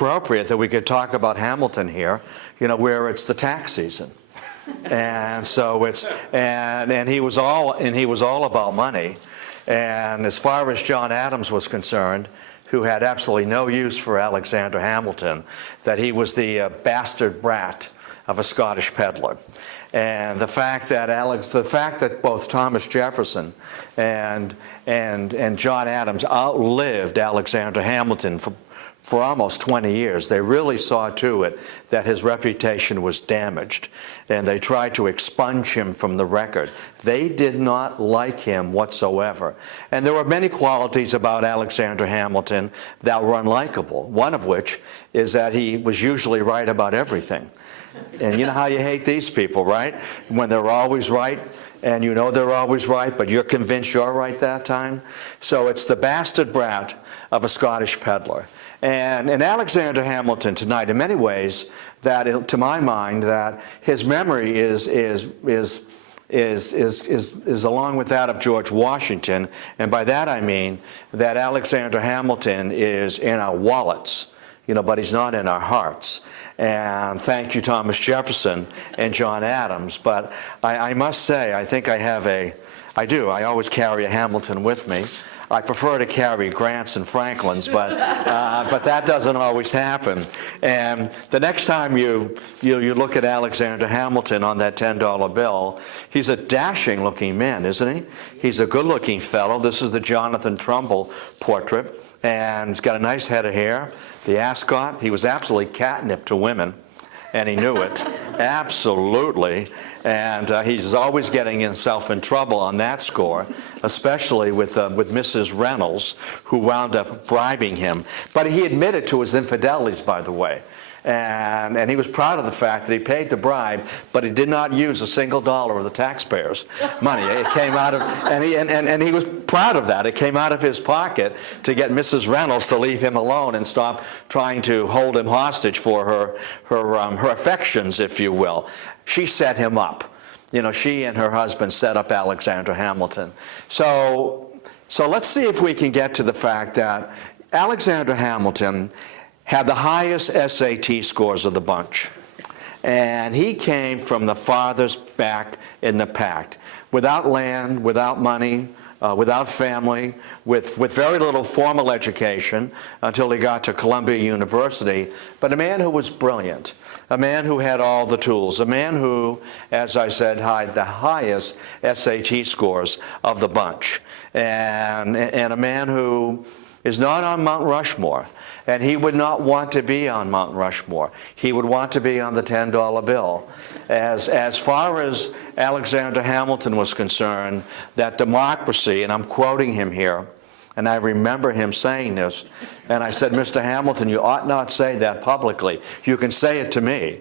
appropriate that we could talk about Hamilton here, where it's the tax season. And so and he was all about money. And as far as John Adams was concerned, who had absolutely no use for Alexander Hamilton, that he was the bastard brat of a Scottish peddler. And the fact that both Thomas Jefferson and John Adams outlived Alexander Hamilton for almost 20 years, they really saw to it that his reputation was damaged, and they tried to expunge him from the record. They did not like him whatsoever. And there were many qualities about Alexander Hamilton that were unlikable, one of which is that he was usually right about everything. And you know how you hate these people, right? When they're always right, and you know they're always right, but you're convinced you're right that time. So it's the bastard brat of a Scottish peddler. And Alexander Hamilton tonight, in many ways, that to my mind, that his memory is along with that of George Washington, and by that I mean that Alexander Hamilton is in our wallets, but he's not in our hearts. And thank you, Thomas Jefferson and John Adams. But I must say, I think I always carry a Hamilton with me. I prefer to carry Grants and Franklins, but that doesn't always happen. And the next time you look at Alexander Hamilton on that $10 bill, he's a dashing-looking man, isn't he? He's a good-looking fellow. This is the Jonathan Trumbull portrait, and he's got a nice head of hair. The ascot, he was absolutely catnip to women, and he knew it, absolutely. And he's always getting himself in trouble on that score, especially with Mrs. Reynolds, who wound up bribing him. But he admitted to his infidelities, by the way. And he was proud of the fact that he paid the bribe, but he did not use a single dollar of the taxpayers' money. It came out of, and he was proud of that. It came out of his pocket to get Mrs. Reynolds to leave him alone and stop trying to hold him hostage for her affections, if you will. She set him up. She and her husband set up Alexander Hamilton. So let's see if we can get to the fact that Alexander Hamilton had the highest SAT scores of the bunch. And he came from the farthest back in the pack, without land, without money, without family, with very little formal education until he got to Columbia University, but a man who was brilliant, a man who had all the tools, a man who, as I said, had the highest SAT scores of the bunch, and a man who is not on Mount Rushmore. And he would not want to be on Mount Rushmore. He would want to be on the $10 bill. As far as Alexander Hamilton was concerned, that democracy, and I'm quoting him here, and I remember him saying this, and I said, Mr. Hamilton, you ought not say that publicly. You can say it to me,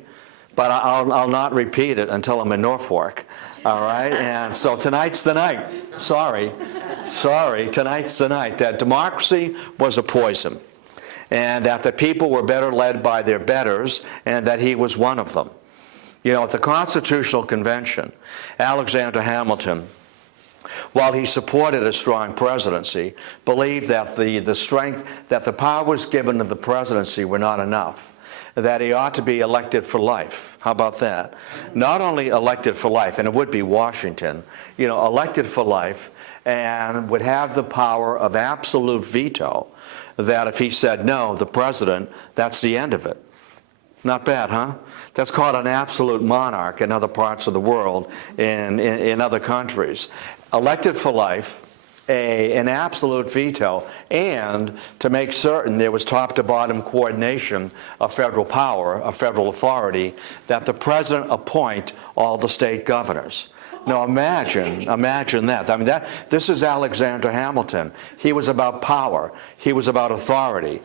but I'll not repeat it until I'm in Norfolk. All right? And so tonight's the night. Sorry, tonight's the night. That democracy was a poison, and that the people were better led by their betters, and that he was one of them. At the Constitutional Convention, Alexander Hamilton, while he supported a strong presidency, believed that the powers given to the presidency were not enough, that he ought to be elected for life. How about that? Not only elected for life, and it would be Washington, elected for life, and would have the power of absolute veto, that if he said no, the president, that's the end of it. Not bad, huh? That's called an absolute monarch in other parts of the world, in other countries. Elected for life, an absolute veto, and to make certain there was top-to-bottom coordination of federal power, of federal authority, that the president appoint all the state governors. Now imagine that. I mean, this is Alexander Hamilton. He was about power. He was about authority.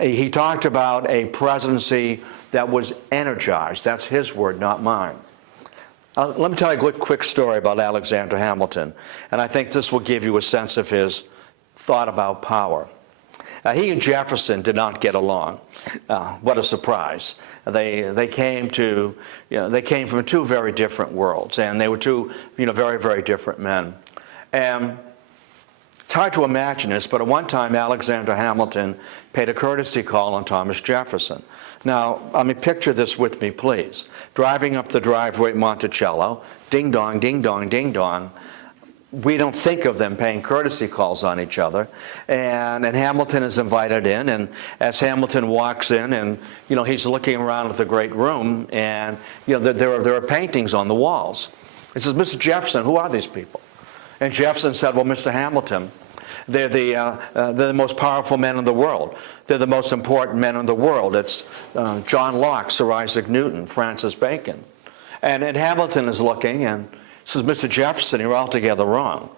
He talked about a presidency that was energized. That's his word, not mine. Let me tell you a quick story about Alexander Hamilton, and I think this will give you a sense of his thought about power. He and Jefferson did not get along. What a surprise! They came from two very different worlds, and they were two very, very different men. And It's hard to imagine this, but at one time Alexander Hamilton paid a courtesy call on Thomas Jefferson. Now, picture this with me, please. Driving up the driveway at Monticello, ding dong, ding dong, ding dong. We don't think of them paying courtesy calls on each other. And Hamilton is invited in, and as Hamilton walks in, and he's looking around at the great room, and there are paintings on the walls. He says, "Mr. Jefferson, who are these people?" And Jefferson said, "Well, Mr. Hamilton, they're the most powerful men in the world. They're the most important men in the world. It's John Locke, Sir Isaac Newton, Francis Bacon." And Hamilton is looking and says, "Mr. Jefferson, you're altogether wrong.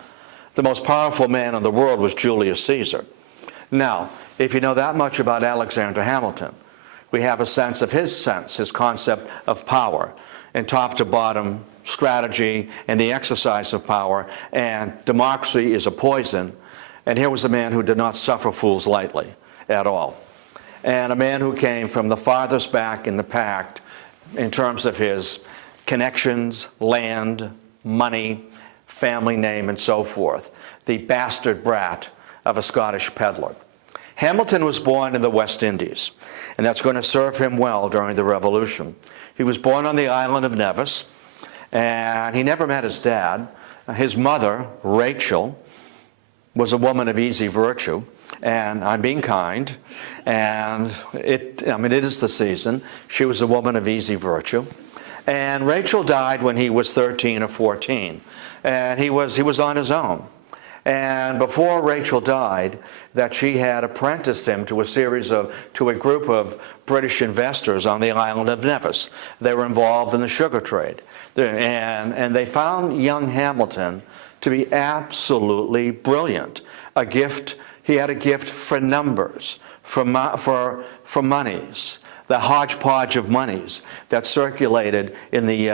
The most powerful man in the world was Julius Caesar." Now, if you know that much about Alexander Hamilton, we have a sense of his concept of power, and top to bottom strategy and the exercise of power, and democracy is a poison. And here was a man who did not suffer fools lightly at all, and a man who came from the farthest back in the pact in terms of his connections, land, money, family name, and so forth, the bastard brat of a Scottish peddler. Hamilton was born in the West Indies, and that's going to serve him well during the Revolution. He was born on the island of Nevis, and he never met his dad. His mother, Rachel, was a woman of easy virtue, and I'm being kind, and it is the season. She was a woman of easy virtue. And Rachel died when he was 13 or 14, and he was on his own. And before Rachel died, that she had apprenticed him to a group of British investors on the island of Nevis. They were involved in the sugar trade, and they found young Hamilton to be absolutely brilliant. He had a gift for numbers, for monies, the hodgepodge of monies that circulated in the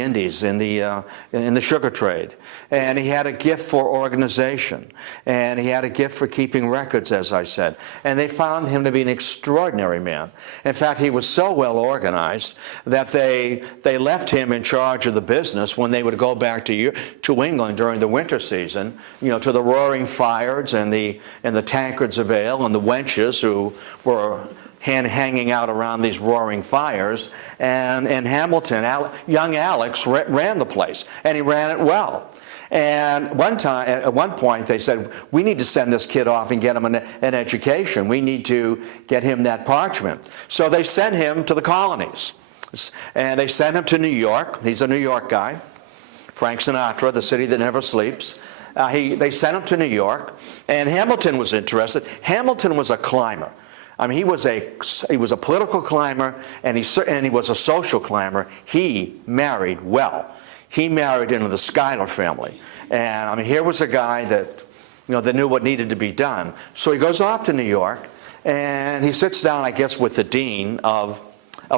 Indies, in the sugar trade. And he had a gift for organization, and he had a gift for keeping records, as I said. And they found him to be an extraordinary man. In fact, he was so well organized that they left him in charge of the business when they would go back to England during the winter season, to the roaring fires and the tankards of ale and the wenches who were hanging out around these roaring fires, and Hamilton, young Alex, ran the place, and he ran it well. And at one point, they said, "We need to send this kid off and get him an education. We need to get him that parchment." So they sent him to the colonies, and they sent him to New York. He's a New York guy. Frank Sinatra, the city that never sleeps. They sent him to New York, and Hamilton was interested. Hamilton was a climber. He was a political climber, and he was a social climber. He married well. He married into the Schuyler family, and here was a guy that knew what needed to be done. So he goes off to New York, and he sits down, I guess, with the dean of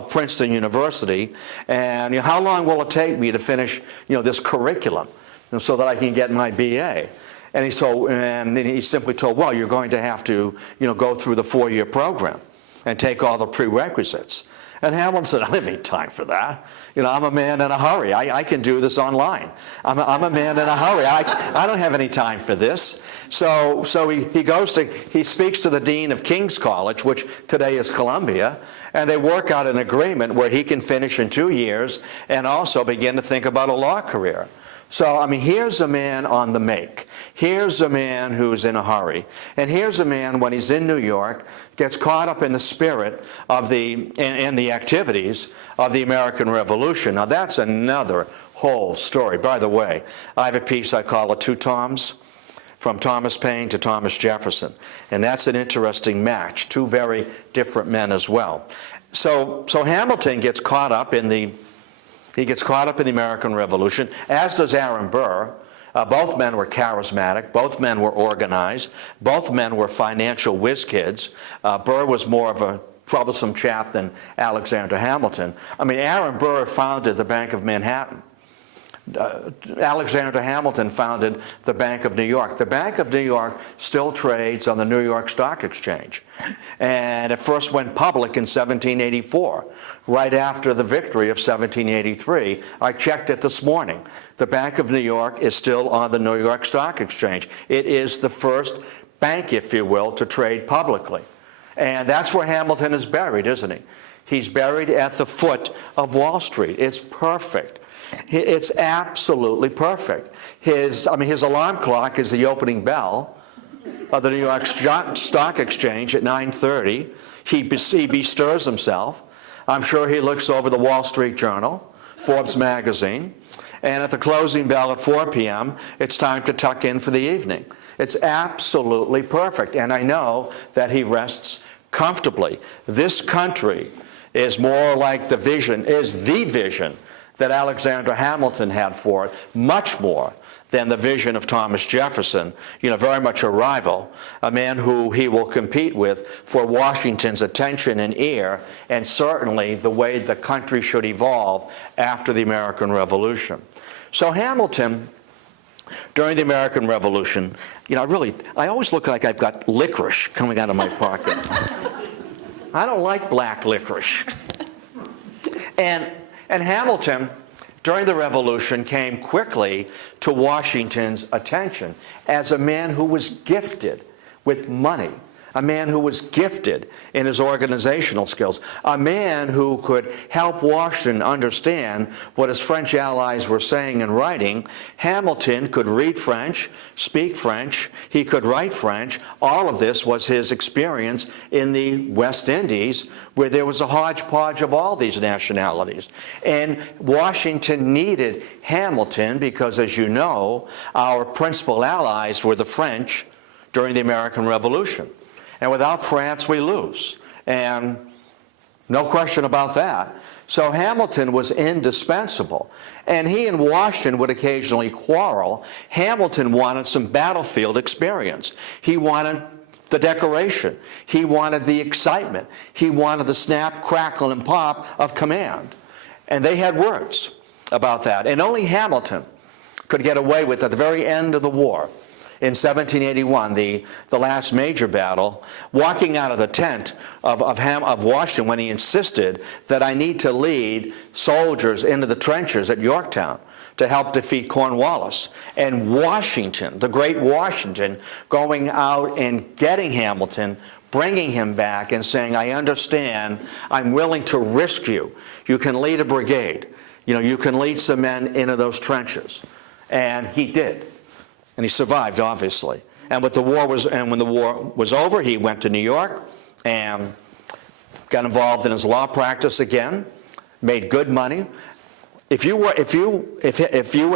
Princeton University, and how long will it take me to finish this curriculum, so that I can get my BA? And he simply told, "Well, you're going to have to, go through the 4-year program and take all the prerequisites." And Hamilton said, "I don't have any time for that. I'm a man in a hurry. I can do this online. I'm a man in a hurry. I don't have any time for this." So he speaks to the dean of King's College, which today is Columbia, and they work out an agreement where he can finish in 2 years and also begin to think about a law career. So, here's a man on the make. Here's a man who's in a hurry. And here's a man, when he's in New York, gets caught up in the spirit of and the activities of the American Revolution. Now, that's another whole story. By the way, I have a piece I call it Two Toms, from Thomas Paine to Thomas Jefferson. And that's an interesting match, two very different men as well. So Hamilton gets caught up in the American Revolution, as does Aaron Burr. Both men were charismatic. Both men were organized. Both men were financial whiz kids. Burr was more of a troublesome chap than Alexander Hamilton. Aaron Burr founded the Bank of Manhattan. Alexander Hamilton founded the Bank of New York. The Bank of New York still trades on the New York Stock Exchange. And it first went public in 1784, right after the victory of 1783. I checked it this morning. The Bank of New York is still on the New York Stock Exchange. It is the first bank, if you will, to trade publicly. And that's where Hamilton is buried, isn't he? He's buried at the foot of Wall Street. It's perfect. It's absolutely perfect. His alarm clock is the opening bell of the New York Stock Exchange at 9:30. He bestirs himself. I'm sure he looks over the Wall Street Journal, Forbes magazine, and at the closing bell at 4 p.m., it's time to tuck in for the evening. It's absolutely perfect, and I know that he rests comfortably. This country is more like the vision that Alexander Hamilton had for it, much more than the vision of Thomas Jefferson, very much a rival, a man who he will compete with for Washington's attention and ear, and certainly the way the country should evolve after the American Revolution. So Hamilton, during the American Revolution, I always look like I've got licorice coming out of my pocket. I don't like black licorice. And Hamilton, during the Revolution, came quickly to Washington's attention as a man who was gifted with money, a man who was gifted in his organizational skills, a man who could help Washington understand what his French allies were saying and writing. Hamilton could read French, speak French, he could write French. All of this was his experience in the West Indies, where there was a hodgepodge of all these nationalities. And Washington needed Hamilton because, as you know, our principal allies were the French during the American Revolution. And without France, we lose. And no question about that. So Hamilton was indispensable. And he and Washington would occasionally quarrel. Hamilton wanted some battlefield experience. He wanted the decoration. He wanted the excitement. He wanted the snap, crackle, and pop of command. And they had words about that. And only Hamilton could get away with, at the very end of the war, in 1781, the last major battle, walking out of the tent of Washington when he insisted that I need to lead soldiers into the trenches at Yorktown to help defeat Cornwallis. And Washington, the great Washington, going out and getting Hamilton, bringing him back and saying, I understand, I'm willing to risk you. You can lead a brigade. You can lead some men into those trenches. And he did. And he survived, obviously. And when the war was over, he went to New York and got involved in his law practice again, made good money. If you were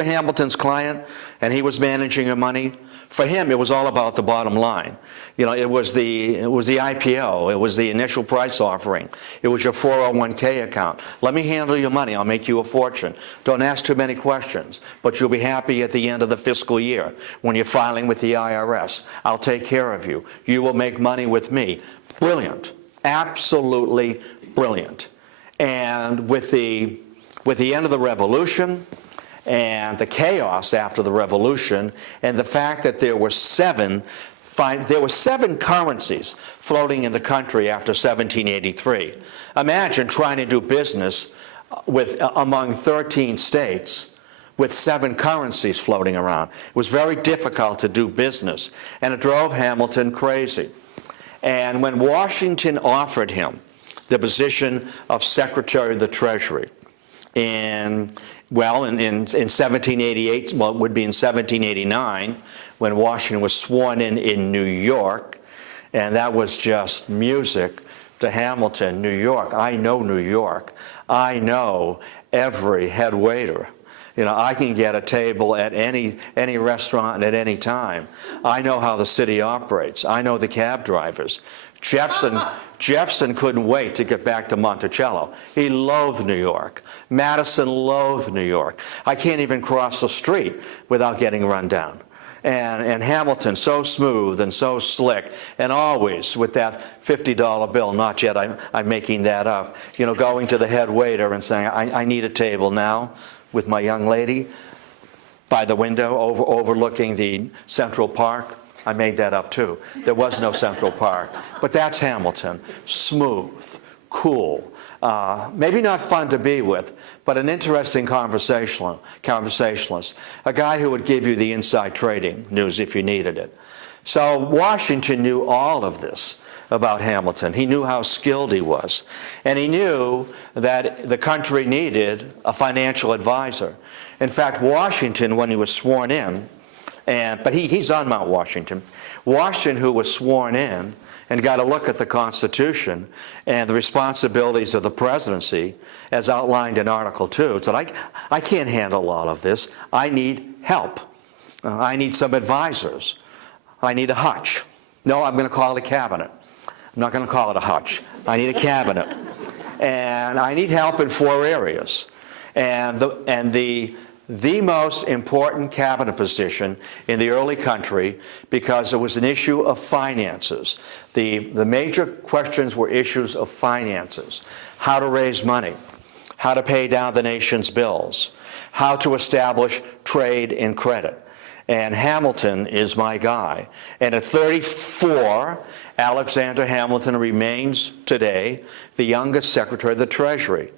Hamilton's client and he was managing your money, for him it was all about the bottom line. It was the IPO, it was the initial price offering, it was your 401k account. Let me handle your money, I'll make you a fortune. Don't ask too many questions, but you'll be happy at the end of the fiscal year when you're filing with the IRS. I'll take care of you. You will make money with me. Brilliant, absolutely brilliant. And with the end of the Revolution, and the chaos after the Revolution, and the fact that there were seven currencies floating in the country after 1783. Imagine trying to do business among 13 states with 7 currencies floating around. It was very difficult to do business, and it drove Hamilton crazy. And when Washington offered him the position of Secretary of the Treasury in 1788, well, it would be in 1789, when Washington was sworn in New York, and that was just music to Hamilton. New York, I know New York. I know every head waiter. I can get a table at any restaurant at any time. I know how the city operates. I know the cab drivers. Jefferson couldn't wait to get back to Monticello. He loathed New York. Madison loathed New York. I can't even cross the street without getting run down. And Hamilton, so smooth and so slick, and always with that $50 bill, not yet, I'm making that up, going to the head waiter and saying, I need a table now with my young lady. by the window overlooking the Central Park. I made that up too. There was no Central Park. But that's Hamilton. Smooth, cool, maybe not fun to be with, but an interesting conversationalist, a guy who would give you the inside trading news if you needed it. So Washington knew all of this about Hamilton. He knew how skilled he was. And he knew that the country needed a financial advisor. In fact, Washington, when he was sworn in, but he's on Mount Washington, Washington, who was sworn in and got a look at the Constitution and the responsibilities of the presidency as outlined in Article 2, said, I can't handle all of this. I need help. I need some advisors. I need a hutch. No, I'm going to call it a cabinet. I'm not going to call it a hutch. I need a cabinet. And I need help in 4 areas. And the most important cabinet position in the early country, because it was an issue of finances. The major questions were issues of finances. How to raise money, how to pay down the nation's bills, how to establish trade and credit. And Hamilton is my guy. And at 34, Alexander Hamilton remains today the youngest Secretary of the Treasury.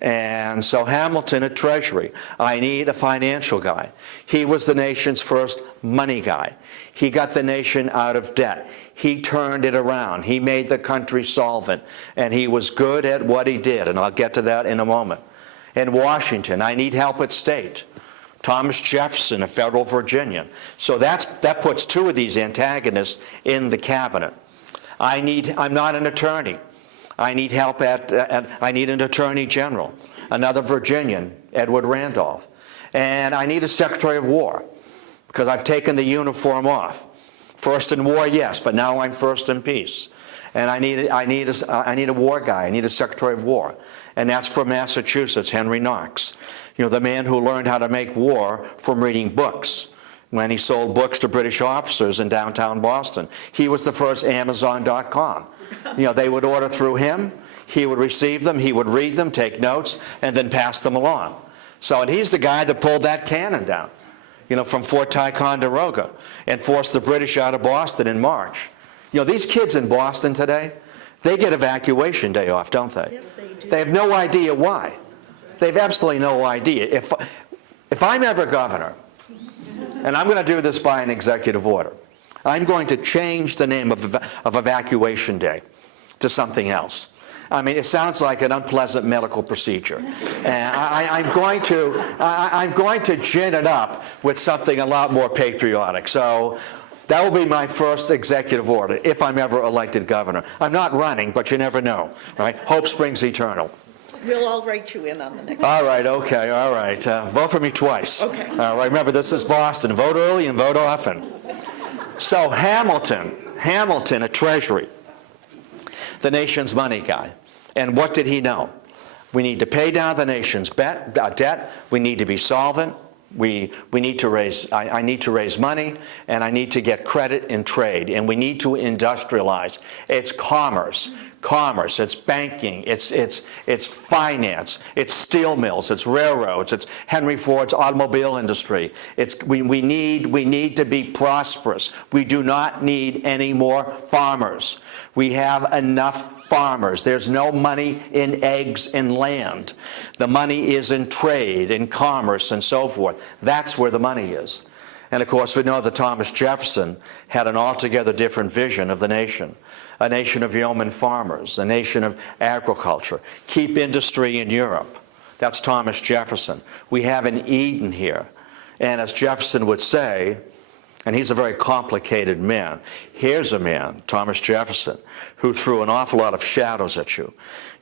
And so Hamilton at Treasury, I need a financial guy. He was the nation's first money guy. He got the nation out of debt. He turned it around. He made the country solvent. And he was good at what he did, and I'll get to that in a moment. In Washington, I need help at state. Thomas Jefferson, a federal Virginian. So that puts 2 of these antagonists in the cabinet. I'm not an attorney. I need help I need an attorney general, another Virginian, Edward Randolph. And I need a Secretary of War, because I've taken the uniform off. First in war, yes, but now I'm first in peace. And I need a war guy. I need a Secretary of War. And that's from Massachusetts, Henry Knox. You know, the man who learned how to make war from reading books when he sold books to British officers in downtown Boston. He was the first Amazon.com. You know, they would order through him, he would receive them, he would read them, take notes, and then pass them along. So, and he's the guy that pulled that cannon down, you know, from Fort Ticonderoga and forced the British out of Boston in March. You know, these kids in Boston today, they get evacuation day off, don't they? Yes, they do. They have no idea why. They have absolutely no idea. If I'm ever governor, and I'm going to do this by an executive order, I'm going to change the name of Evacuation Day to something else. I mean, it sounds like an unpleasant medical procedure. And I'm going to gin it up with something a lot more patriotic. So that will be my first executive order if I'm ever elected governor. I'm not running, but you never know, right? Hope springs eternal. We'll all write you in on the next All right, okay, all right. Vote for me twice. Okay. All right, remember, this is Boston. Vote early and vote often. So Hamilton at Treasury, the nation's money guy. And what did he know? We need to pay down the nation's debt. We need to be solvent. We need to raise, I need to raise money, and I need to get credit in trade, and we need to industrialize. It's commerce, it's banking, it's finance, it's steel mills, it's railroads, it's Henry Ford's automobile industry. We need to be prosperous. We do not need any more farmers. We have enough farmers. There's no money in eggs and land. The money is in trade, in commerce, and so forth. That's where the money is. And of course, we know that Thomas Jefferson had an altogether different vision of the nation. A nation of yeoman farmers, a nation of agriculture. Keep industry in Europe. That's Thomas Jefferson. We have an Eden here. And as Jefferson would say, and he's a very complicated man. Here's a man, Thomas Jefferson, who threw an awful lot of shadows at you.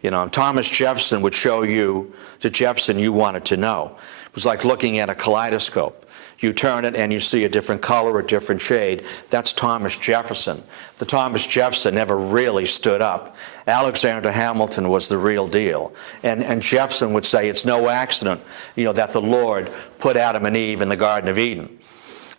You know, Thomas Jefferson would show you the Jefferson you wanted to know. It was like looking at a kaleidoscope. You turn it and you see a different color, a different shade. That's Thomas Jefferson. The Thomas Jefferson never really stood up. Alexander Hamilton was the real deal. And Jefferson would say it's no accident, you know, that the Lord put Adam and Eve in the Garden of Eden.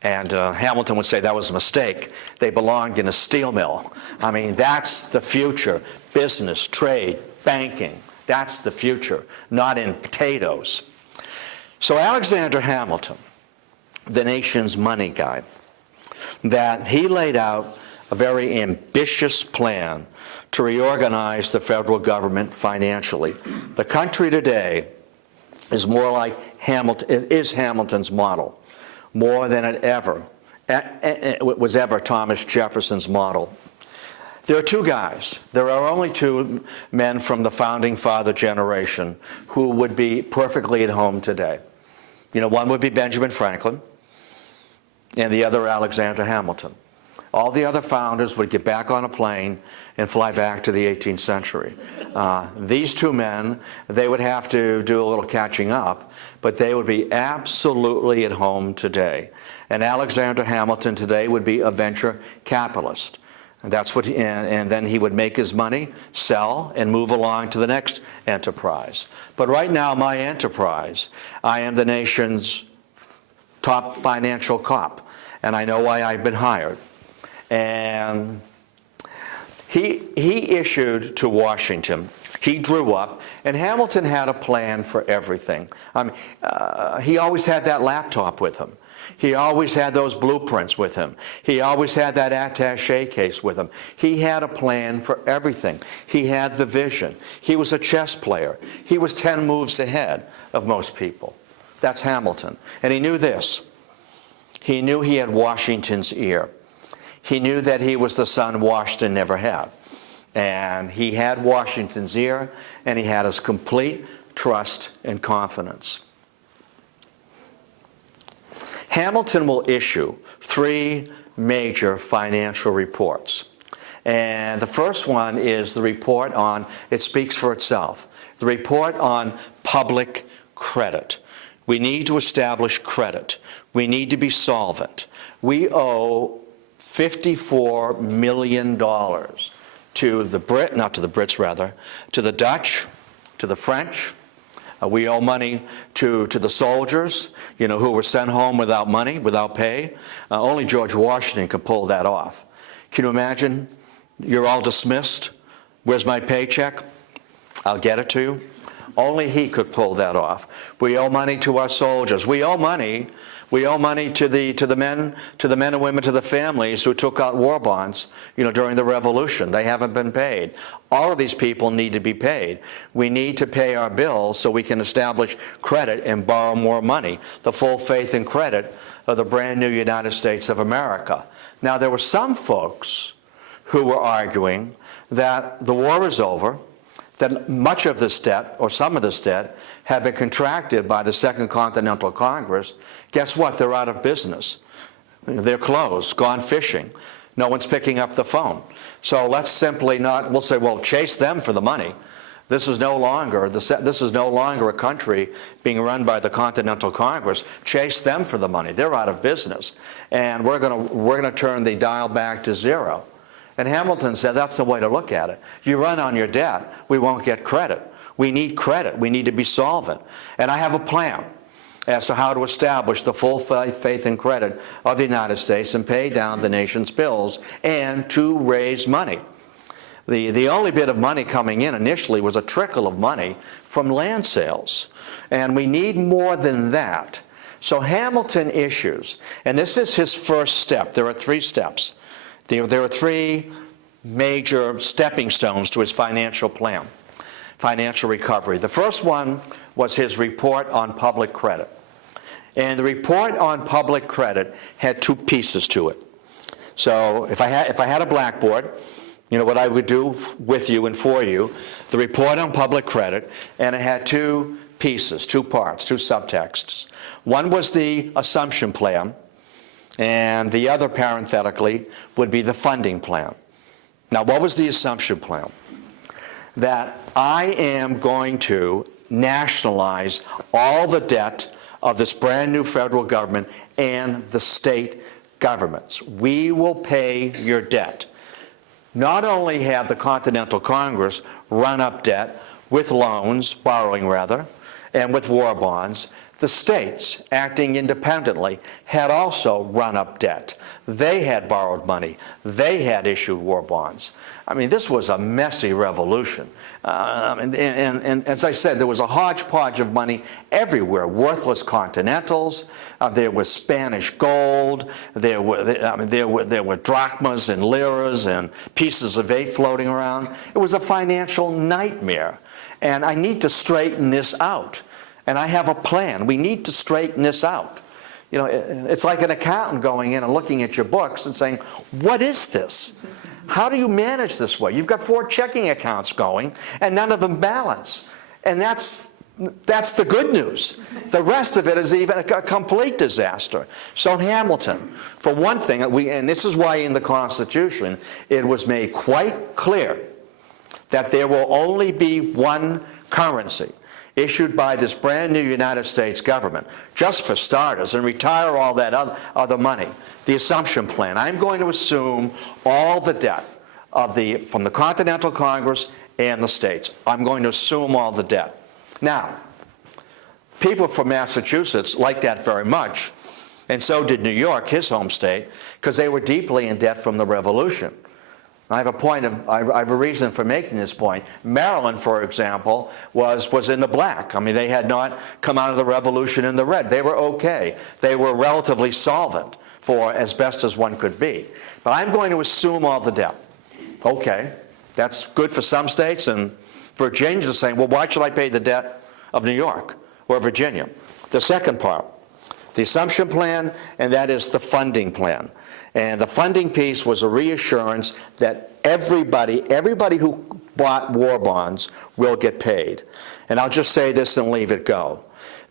And Hamilton would say that was a mistake. They belonged in a steel mill. I mean, that's the future. Business, trade, banking, that's the future, not in potatoes. So Alexander Hamilton the nation's money guy, that he laid out a very ambitious plan to reorganize the federal government financially. The country today is more like Hamilton's model, more than it was ever Thomas Jefferson's model. There are two guys. There are only two men from the founding father generation who would be perfectly at home today. One would be Benjamin Franklin, and the other Alexander Hamilton. All the other founders would get back on a plane and fly back to the 18th century. These two men, they would have to do a little catching up, but they would be absolutely at home today. And Alexander Hamilton today would be a venture capitalist. And that's what, and then he would make his money, sell, and move along to the next enterprise. But right now, my enterprise, I am the nation's top financial cop, and I know why I've been hired. And he issued to Washington. He drew up, and Hamilton had a plan for everything. He always had that laptop with him. He always had those blueprints with him. He always had that attaché case with him. He had a plan for everything. He had the vision. He was a chess player. He was 10 moves ahead of most people. That's Hamilton. And he knew this. He knew he had Washington's ear. He knew that he was the son Washington never had. And he had Washington's ear, and he had his complete trust and confidence. Hamilton will issue 3 major financial reports. And the first one is the report on, it speaks for itself, the report on public credit. We need to establish credit. We need to be solvent. We owe $54 million to the to the Dutch, to the French. We owe money to the soldiers, who were sent home without money, without pay. Only George Washington could pull that off. Can you imagine? You're all dismissed. Where's my paycheck? I'll get it to you. Only he could pull that off. We owe money to our soldiers. We owe money to the men and women, to the families who took out war bonds, during the Revolution. They haven't been paid. All of these people need to be paid. We need to pay our bills so we can establish credit and borrow more money, the full faith and credit of the brand new United States of America. Now, there were some folks who were arguing that the war is over, that much of this debt, or some of this debt, had been contracted by the Second Continental Congress. Guess what? They're out of business. They're closed, gone fishing. No one's picking up the phone. So let's simply not, we'll say, well, chase them for the money. This is no longer a country being run by the Continental Congress. Chase them for the money. They're out of business. And we're going to turn the dial back to zero. And Hamilton said that's the way to look at it. You run on your debt, we won't get credit. We need credit. We need to be solvent. And I have a plan as to how to establish the full faith and credit of the United States and pay down the nation's bills and to raise money. The only bit of money coming in initially was a trickle of money from land sales. And we need more than that. So Hamilton issues, and this is his first step. There are 3 steps. There are 3 major stepping stones to his financial plan, financial recovery. The first one was his report on public credit. And the report on public credit had 2 pieces to it. So if I had a blackboard, what I would do with you and for you, the report on public credit, and it had 2 pieces, 2 parts, 2 subtexts. One was the assumption plan, and the other, parenthetically, would be the funding plan. Now, what was the assumption plan? That I am going to nationalize all the debt of this brand new federal government and the state governments. We will pay your debt. Not only have the Continental Congress run up debt with loans, borrowing rather, and with war bonds, The states, acting independently, had also run up debt. They had borrowed money. They had issued war bonds. I mean, this was a messy revolution. And as I said, there was a hodgepodge of money everywhere. Worthless continentals. There was Spanish gold. There were drachmas and liras and pieces of eight floating around. It was a financial nightmare. And I need to straighten this out. And I have a plan. We need to straighten this out. You know, it's like an accountant going in and looking at your books and saying, what is this? How do you manage this way? You've got 4 checking accounts going, and none of them balance. And that's the good news. The rest of it is even a complete disaster. So Hamilton, for one thing, and this is why in the Constitution it was made quite clear that there will only be one currency issued by this brand new United States government, just for starters, and retire all that other money. The assumption plan. I'm going to assume all the debt from the Continental Congress and the states. I'm going to assume all the debt. Now, people from Massachusetts liked that very much, and so did New York, his home state, because they were deeply in debt from the Revolution. I have a reason for making this point. Maryland, for example, was in the black. I mean, they had not come out of the Revolution in the red. They were okay. They were relatively solvent for as best as one could be. But I'm going to assume all the debt. Okay, that's good for some states, and Virginians are saying, well, why should I pay the debt of New York or Virginia? The second part, the assumption plan, and that is the funding plan. And the funding piece was a reassurance that everybody who bought war bonds will get paid. And I'll just say this and leave it go,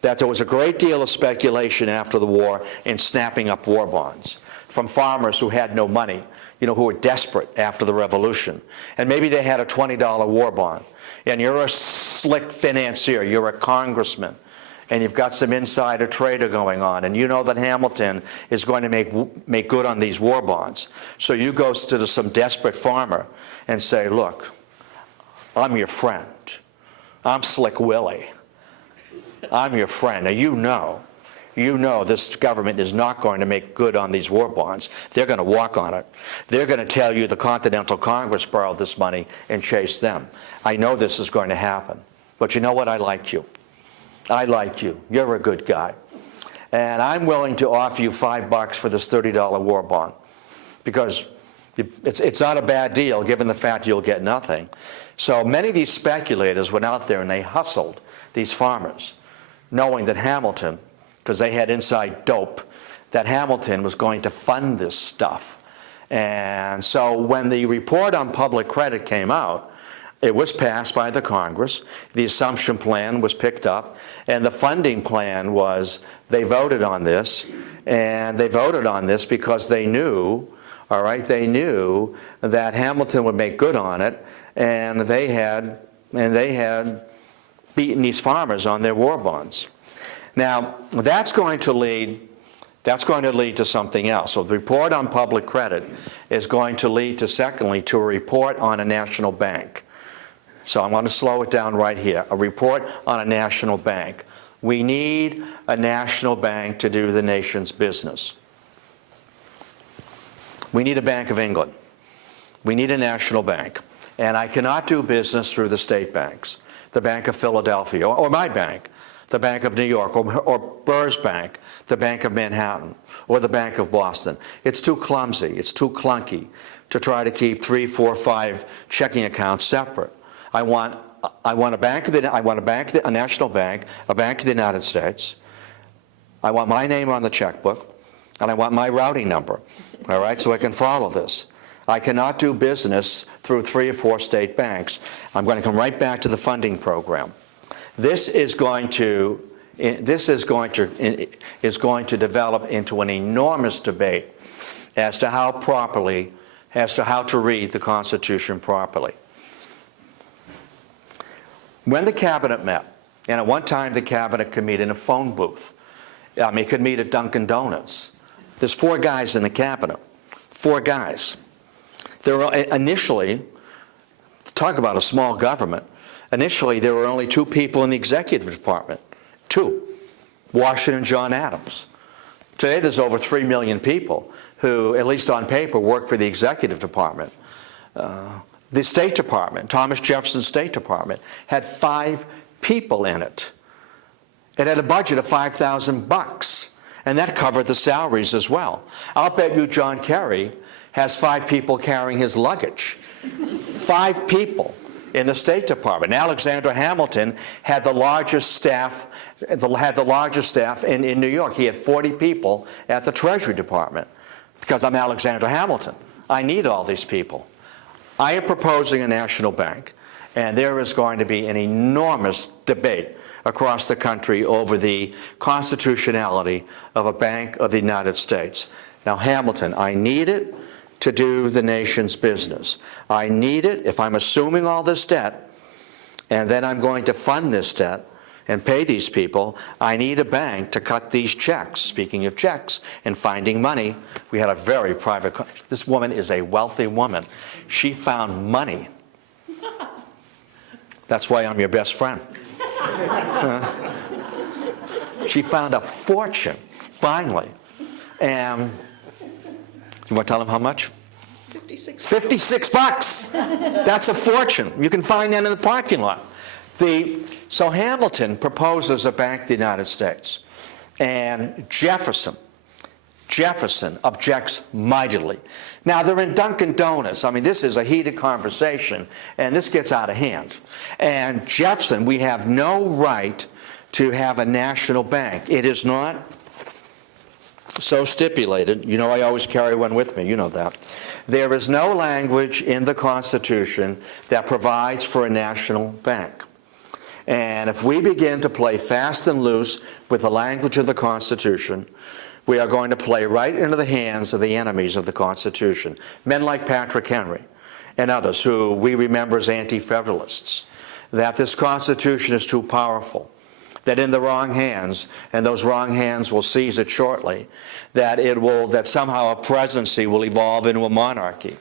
that there was a great deal of speculation after the war in snapping up war bonds from farmers who had no money, you know, who were desperate after the Revolution. And maybe they had a $20 war bond. And you're a slick financier, you're a congressman, and you've got some insider trader going on, and you know that Hamilton is going to make good on these war bonds. So you go to some desperate farmer and say, look, I'm your friend. I'm Slick Willie. I'm your friend. Now you know this government is not going to make good on these war bonds. They're going to walk on it. They're going to tell you the Continental Congress borrowed this money and chased them. I know this is going to happen. But you know what? I like you. I like you. You're a good guy. And I'm willing to offer you $5 for this $30 war bond, because it's not a bad deal given the fact you'll get nothing. So many of these speculators went out there and they hustled these farmers, knowing that Hamilton, because they had inside dope, that Hamilton was going to fund this stuff. And so when the report on public credit came out, it was passed by the Congress. The assumption plan was picked up, and the funding plan was, they voted on this, and they voted on this because they knew, all right, they knew that Hamilton would make good on it, and they had beaten these farmers on their war bonds. Now, that's going to lead to something else. So the report on public credit is going to lead to, secondly, to a report on a national bank. So I'm going to slow it down right here. A report on a national bank. We need a national bank to do the nation's business. We need a Bank of England. We need a national bank. And I cannot do business through the state banks, the Bank of Philadelphia, or my bank, the Bank of New York, or Burr's bank, the Bank of Manhattan, or the Bank of Boston. It's too clumsy. It's too clunky to try to keep 3, 4, 5 checking accounts separate. I want a national bank, a Bank of the United States. I want my name on the checkbook, and I want my routing number, all right, so I can follow this. I cannot do business through 3 or 4 state banks. I'm going to come right back to the funding program. This is going to develop into an enormous debate as to how to read the Constitution properly. When the cabinet met, and at one time the cabinet could meet in a phone booth. It could meet at Dunkin' Donuts. There's 4 guys in the cabinet. 4 guys. There were initially, talk about a small government, initially there were only 2 people in the executive department. 2. Washington John Adams. Today there's over 3 million people who, at least on paper, work for the executive department. The State Department, Thomas Jefferson's State Department, had 5 people in it. It had a budget of $5,000, and that covered the salaries as well. I'll bet you John Kerry has 5 people carrying his luggage. 5 people in the State Department. Alexander Hamilton had the largest staff in New York. He had 40 people at the Treasury Department. Because I'm Alexander Hamilton, I need all these people. I am proposing a national bank, and there is going to be an enormous debate across the country over the constitutionality of a Bank of the United States. Now, Hamilton, I need it to do the nation's business. I need it if I'm assuming all this debt, and then I'm going to fund this debt and pay these people. I need a bank to cut these checks. Speaking of checks and finding money, we had a very private, this woman is a wealthy woman. She found money. That's why I'm your best friend. She found a fortune, finally. And you want to tell them how much? 56. $56. That's a fortune. You can find that in the parking lot. So Hamilton proposes a Bank of the United States, and Jefferson objects mightily. Now, they're in Dunkin' Donuts. I mean, this is a heated conversation, and this gets out of hand. And Jefferson, we have no right to have a national bank. It is not so stipulated. You know, I always carry one with me. You know that. There is no language in the Constitution that provides for a national bank. And if we begin to play fast and loose with the language of the Constitution, we are going to play right into the hands of the enemies of the Constitution. Men like Patrick Henry and others who we remember as anti-federalists, that this Constitution is too powerful, that in the wrong hands, and those wrong hands will seize it shortly, that somehow a presidency will evolve into a monarchy,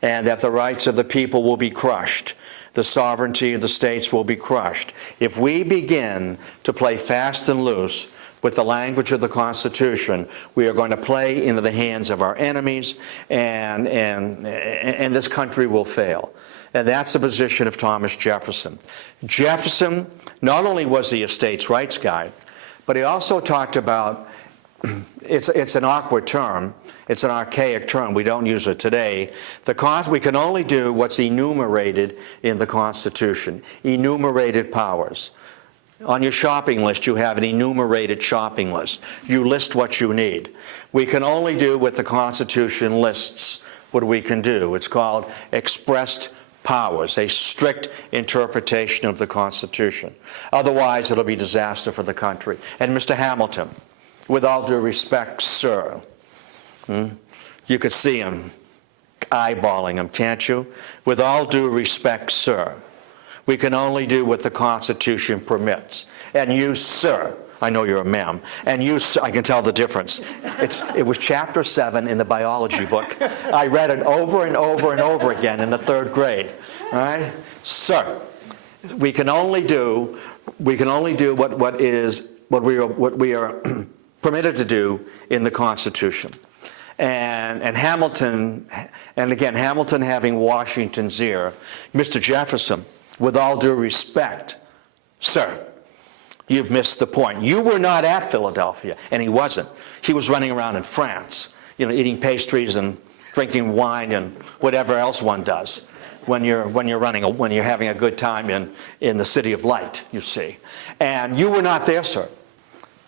and that the rights of the people will be crushed. The sovereignty of the states will be crushed. If we begin to play fast and loose with the language of the Constitution, we are going to play into the hands of our enemies, and this country will fail. And that's the position of Thomas Jefferson. Jefferson, not only was he a states' rights guy, but he also talked about, it's an awkward term, it's an archaic term, we don't use it today. We can only do what's enumerated in the Constitution, enumerated powers. On your shopping list, you have an enumerated shopping list. You list what you need. We can only do what the Constitution lists, what we can do. It's called expressed powers, a strict interpretation of the Constitution. Otherwise, it'll be disaster for the country. And Mr. Hamilton, with all due respect, sir, you could see him eyeballing him, can't you? With all due respect, sir, we can only do what the Constitution permits. And you, sir, I know you're a ma'am, and you, sir, I can tell the difference. It was chapter 7 in the biology book. I read it over and over and over again in the 3rd grade. All right? Sir, we can only do what we are permitted to do in the Constitution. And Hamilton, and again, Hamilton having Washington's ear, Mr. Jefferson, with all due respect, sir, you've missed the point. You were not at Philadelphia, and he wasn't. He was running around in France, eating pastries and drinking wine and whatever else one does when you're having a good time in the city of light, you see. And you were not there, sir.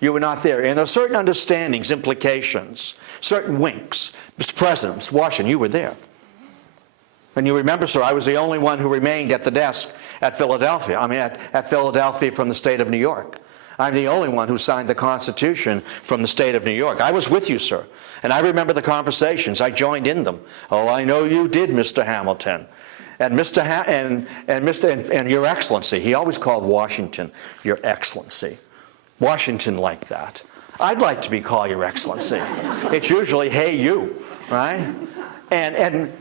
You were not there. And there are certain understandings, implications, certain winks. Mr. President, Mr. Washington, you were there. And you remember, sir, I was the only one who remained at the desk at Philadelphia. At Philadelphia from the state of New York. I'm the only one who signed the Constitution from the state of New York. I was with you, sir. And I remember the conversations. I joined in them. Oh, I know you did, Mr. Hamilton. And and Your Excellency. He always called Washington Your Excellency. Washington liked that. I'd like to be called Your Excellency. It's usually, hey, you, right? And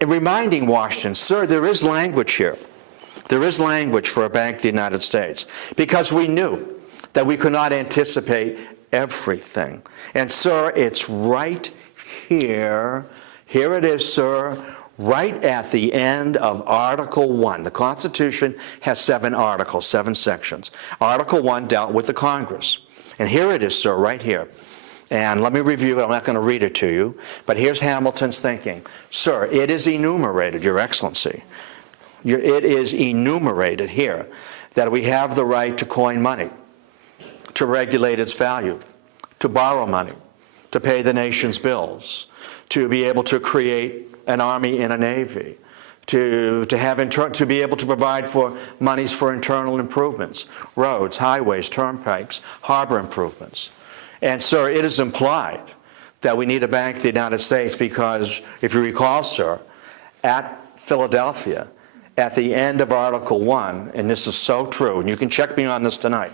reminding Washington, sir, there is language here. There is language for a Bank of the United States. Because we knew that we could not anticipate everything. And sir, it's right here. Here it is, sir, right at the end of Article 1. The Constitution has 7 articles, 7 sections. Article 1 dealt with the Congress. And here it is, sir, right here. And let me review it. I'm not going to read it to you. But here's Hamilton's thinking. Sir, it is enumerated, Your Excellency. It is enumerated here that we have the right to coin money, to regulate its value, to borrow money, to pay the nation's bills, to be able to create an army and a navy, to be able to provide for monies for internal improvements, roads, highways, turnpikes, harbor improvements. And sir, it is implied that we need a bank of the United States because, if you recall, sir, at Philadelphia, at the end of Article 1, and this is so true, and you can check me on this tonight,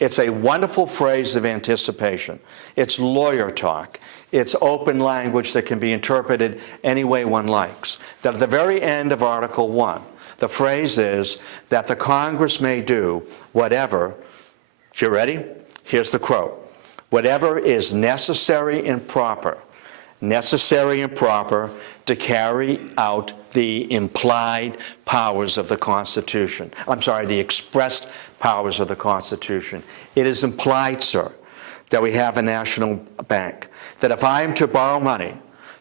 it's a wonderful phrase of anticipation. It's lawyer talk. It's open language that can be interpreted any way one likes. That at the very end of Article 1, the phrase is that the Congress may do whatever, you ready? Here's the quote. Whatever is necessary and proper to carry out the implied powers of the Constitution. I'm sorry, the expressed powers of the Constitution. It is implied, sir, that we have a national bank, that if I am to borrow money,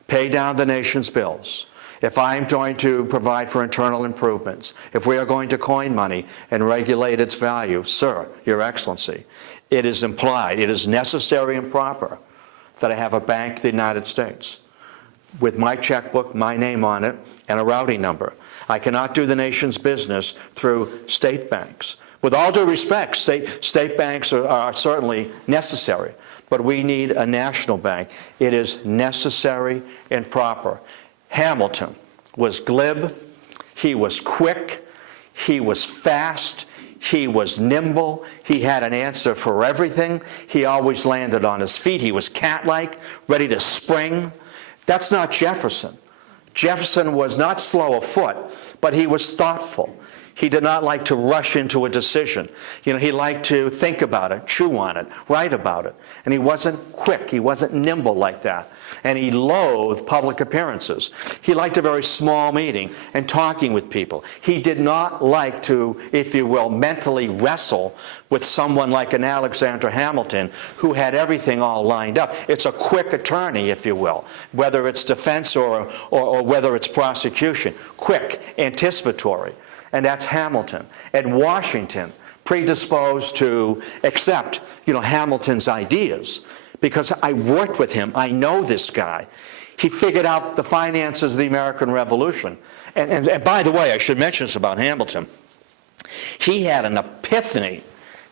pay down the nation's bills, if I am going to provide for internal improvements, if we are going to coin money and regulate its value, sir, Your Excellency, it is implied, it is necessary and proper that I have a bank of the United States with my checkbook, my name on it, and a routing number. I cannot do the nation's business through state banks. With all due respect, state banks are certainly necessary, but we need a national bank. It is necessary and proper. Hamilton was glib, he was quick, he was fast, he was nimble, he had an answer for everything, he always landed on his feet, he was cat-like, ready to spring. That's not Jefferson. Jefferson was not slow of foot, but he was thoughtful. He did not like to rush into a decision. He liked to think about it, chew on it, write about it. And he wasn't quick, he wasn't nimble like that. And he loathed public appearances. He liked a very small meeting and talking with people. He did not like to, if you will, mentally wrestle with someone like an Alexander Hamilton who had everything all lined up. It's a quick attorney, if you will, whether it's defense or whether it's prosecution. Quick, anticipatory. And that's Hamilton. And Washington, predisposed to accept, Hamilton's ideas, because I worked with him. I know this guy. He figured out the finances of the American Revolution. And by the way, I should mention this about Hamilton. He had an epiphany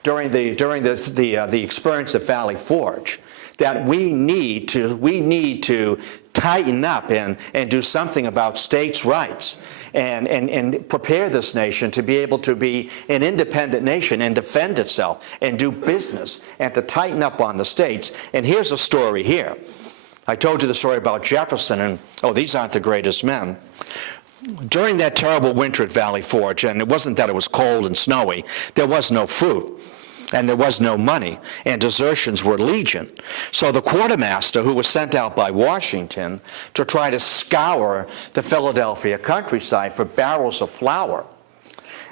during the experience at Valley Forge that we need to tighten up and do something about states' rights and prepare this nation to be able to be an independent nation and defend itself and do business and to tighten up on the states. And here's a story here. I told you the story about Jefferson, and these aren't the greatest men. During that terrible winter at Valley Forge, and it wasn't that it was cold and snowy, there was no fruit. And there was no money, and desertions were legion. So the quartermaster, who was sent out by Washington to try to scour the Philadelphia countryside for barrels of flour,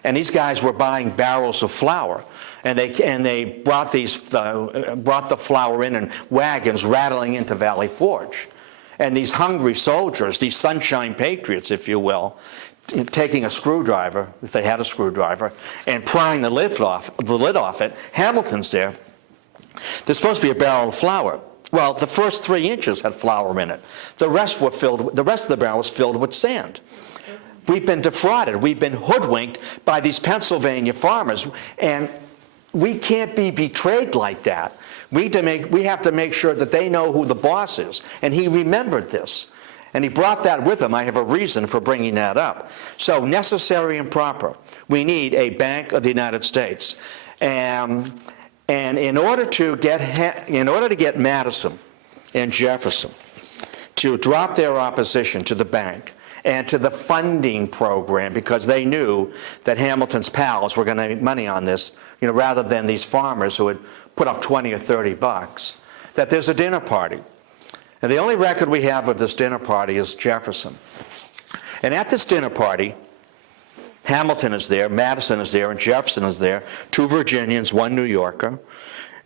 and these guys were buying barrels of flour, and they brought the flour in wagons rattling into Valley Forge. And these hungry soldiers, these sunshine patriots, if you will, taking a screwdriver, if they had a screwdriver, and prying the lid off it. Hamilton's there. There's supposed to be a barrel of flour. Well, the first 3 inches had flour in it. The rest of the barrel was filled with sand. We've been defrauded. We've been hoodwinked by these Pennsylvania farmers, and we can't be betrayed like that. We have to make sure that they know who the boss is. And he remembered this. And he brought that with him. I have a reason for bringing that up. So necessary and proper. We need a Bank of the United States. And in order to get Madison and Jefferson to drop their opposition to the bank and to the funding program, because they knew that Hamilton's pals were going to make money on this, rather than these farmers who would put up 20 or 30 bucks, that there's a dinner party. And the only record we have of this dinner party is Jefferson. And at this dinner party, Hamilton is there, Madison is there, and Jefferson is there, 2 Virginians, 1 New Yorker,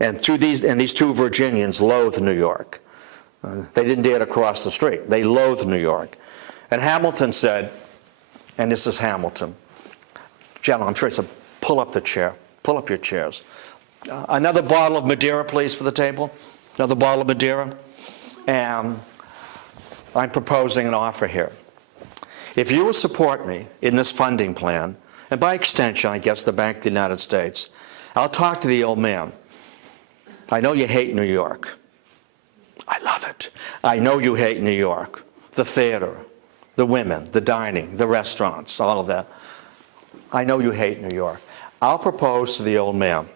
and these 2 Virginians loathe New York. They didn't dare to cross the street. They loathed New York. And Hamilton said, and this is Hamilton, gentlemen, I'm sure he said, pull up the chair, pull up your chairs. Another bottle of Madeira, please, for the table. Another bottle of Madeira. And I'm proposing an offer here. If you will support me in this funding plan, and by extension, I guess, the Bank of the United States, I'll talk to the old man. I know you hate New York. I love it. I know you hate New York. The theater, the women, the dining, the restaurants, all of that. I know you hate New York. I'll propose to the old man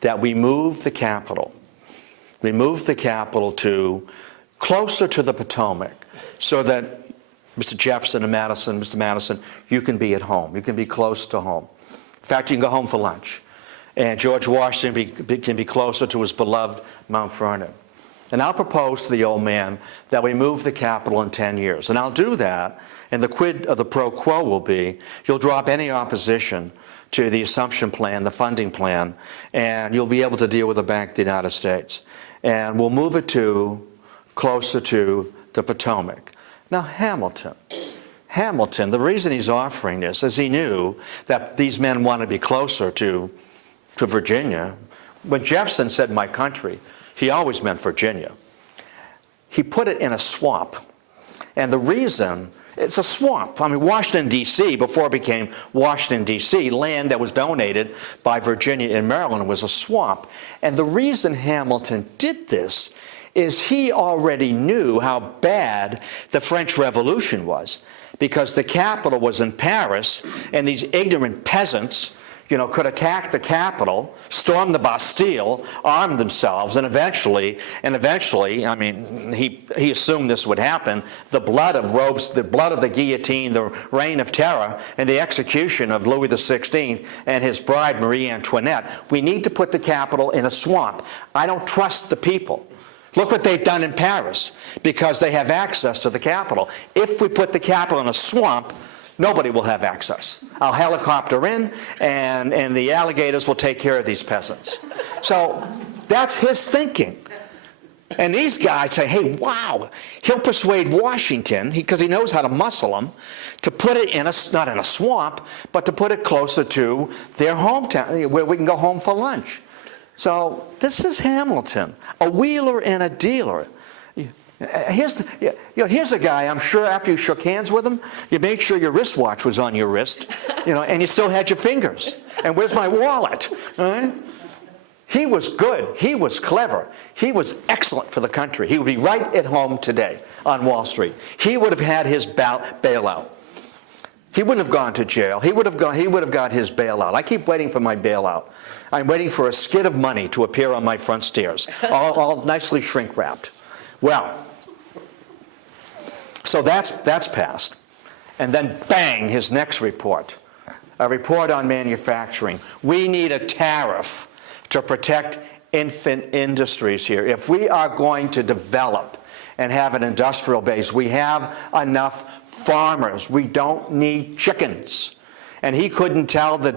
that we move the capital. We move the capital to closer to the Potomac, so that Mr. Jefferson and Madison, Mr. Madison, you can be at home. You can be close to home. In fact, you can go home for lunch. And George Washington can be closer to his beloved Mount Vernon. And I'll propose to the old man that we move the capital in 10 years. And I'll do that, and the quid of the pro quo will be, you'll drop any opposition to the assumption plan, the funding plan, and you'll be able to deal with the Bank of the United States. And we'll move it to closer to the Potomac. Now, Hamilton, the reason he's offering this is he knew that these men want to be closer to Virginia. When Jefferson said my country, he always meant Virginia. He put it in a swamp. And the reason, it's a swamp. I mean, Washington, D.C., before it became Washington, D.C., land that was donated by Virginia and Maryland was a swamp. And the reason Hamilton did this is he already knew how bad the French Revolution was, because the capital was in Paris, and these ignorant peasants, could attack the capital, storm the Bastille, arm themselves, and eventually, I mean, he assumed this would happen. The blood of the guillotine, the reign of terror, and the execution of Louis XVI and his bride Marie Antoinette. We need to put the capital in a swamp. I don't trust the people. Look what they've done in Paris, because they have access to the capital. If we put the capital in a swamp, nobody will have access. I'll helicopter in, and the alligators will take care of these peasants. So that's his thinking. And these guys say, hey, wow, he'll persuade Washington, because he knows how to muscle them, to put it in not in a swamp, but to put it closer to their hometown, where we can go home for lunch. So this is Hamilton, a wheeler and a dealer. Here's a guy, I'm sure after you shook hands with him, you made sure your wristwatch was on your wrist, and you still had your fingers. And where's my wallet? All right? He was good. He was clever. He was excellent for the country. He would be right at home today on Wall Street. He would have had his bailout. He wouldn't have gone to jail. He would have got his bailout. I keep waiting for my bailout. I'm waiting for a skid of money to appear on my front stairs, all nicely shrink-wrapped. Well, so that's passed. And then bang, his next report, a report on manufacturing. We need a tariff to protect infant industries here. If we are going to develop and have an industrial base, we have enough farmers. We don't need chickens. And he couldn't tell the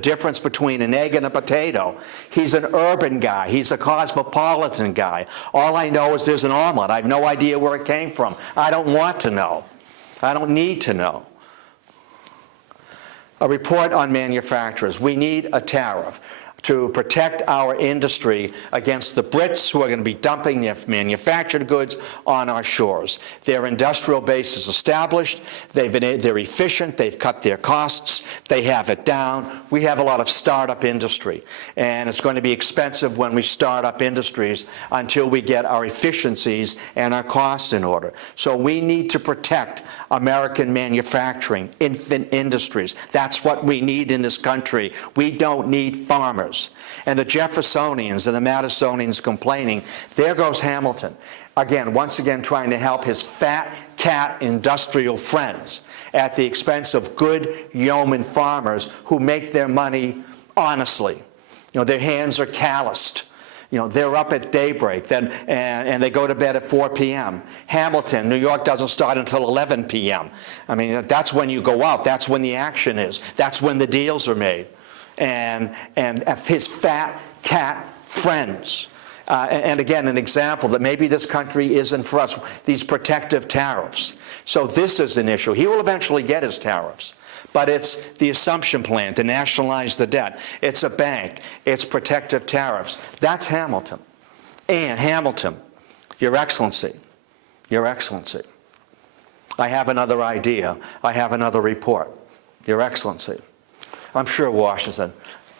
difference between an egg and a potato. He's an urban guy. He's a cosmopolitan guy. All I know is there's an omelet. I have no idea where it came from. I don't want to know. I don't need to know. A report on manufacturers. We need a tariff to protect our industry against the Brits who are going to be dumping their manufactured goods on our shores. Their industrial base is established. They're efficient. They've cut their costs. They have it down. We have a lot of startup industry, and it's going to be expensive when we start up industries until we get our efficiencies and our costs in order. So we need to protect American manufacturing, infant industries. That's what we need in this country. We don't need farmers. farmers, and the Jeffersonians and the Madisonians complaining, there goes Hamilton. Again, once again, trying to help his fat cat industrial friends at the expense of good yeoman farmers who make their money honestly. You know, their hands are calloused. You know, they're up at daybreak and they go to bed at 4 p.m. Hamilton, New York doesn't start until 11 p.m. I mean, that's when you go out. That's when the action is. That's when the deals are made. And his fat cat friends. And again, an example that maybe this country isn't for us, these protective tariffs. So this is an issue. He will eventually get his tariffs. But it's the assumption plan to nationalize the debt. It's a bank. It's protective tariffs. That's Hamilton. And Hamilton, Your Excellency, Your Excellency, I have another idea. I have another report. Your Excellency. I'm sure Washington.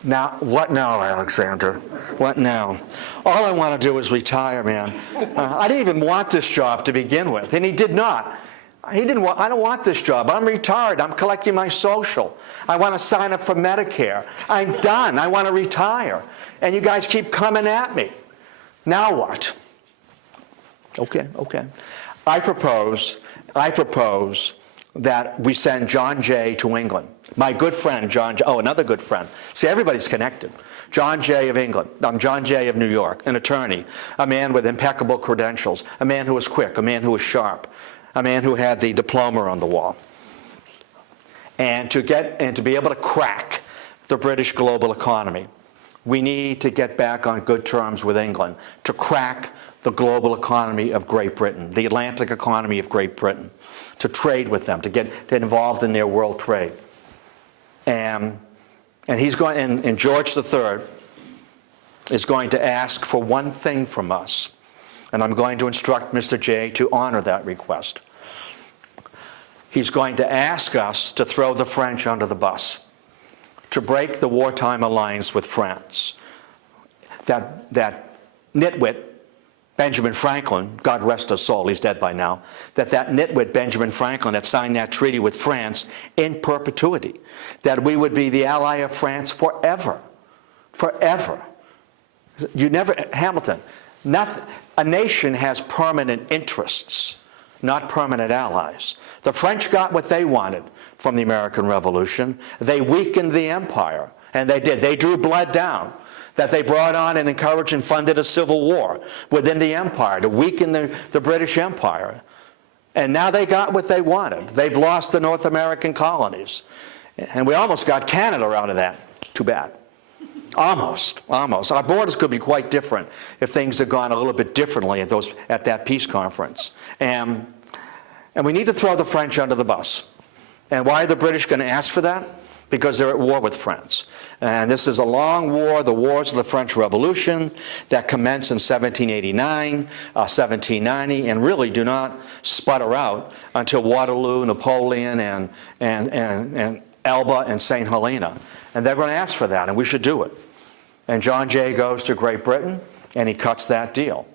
Now, what now, Alexander? What now? All I want to do is retire, man. I didn't even want this job to begin with, and he did not. I don't want this job. I'm retired. I'm collecting my social. I want to sign up for Medicare. I'm done. I want to retire. And you guys keep coming at me. Now what? Okay. I propose that we send John Jay to England. My good friend, John Jay. Oh, another good friend. See, everybody's connected. John Jay of England. I'm John Jay of New York, an attorney, a man with impeccable credentials, a man who was quick, a man who was sharp, a man who had the diploma on the wall. And to be able to crack the British global economy, we need to get back on good terms with England to crack the global economy of Great Britain, the Atlantic economy of Great Britain, to trade with them, to get involved in their world trade. And he's going, and George III is going to ask for one thing from us. And I'm going to instruct Mr. Jay to honor that request. He's going to ask us to throw the French under the bus, to break the wartime alliance with France. That nitwit, Benjamin Franklin, God rest his soul, he's dead by now, that nitwit Benjamin Franklin had signed that treaty with France in perpetuity, that we would be the ally of France forever. Forever. Hamilton, a nation has permanent interests, not permanent allies. The French got what they wanted from the American Revolution. They weakened the empire, and they did. They drew blood down, that they brought on and encouraged and funded a civil war within the empire to weaken the British Empire. And now they got what they wanted. They've lost the North American colonies. And we almost got Canada out of that. Too bad. Almost. Our borders could be quite different if things had gone a little bit differently at that peace conference. And we need to throw the French under the bus. And why are the British going to ask for that? Because they're at war with France. And this is a long war, the wars of the French Revolution that commence in 1789, 1790, and really do not sputter out until Waterloo, Napoleon, and Elba and St. Helena. And they're going to ask for that, and we should do it. And John Jay goes to Great Britain, and he cuts that deal.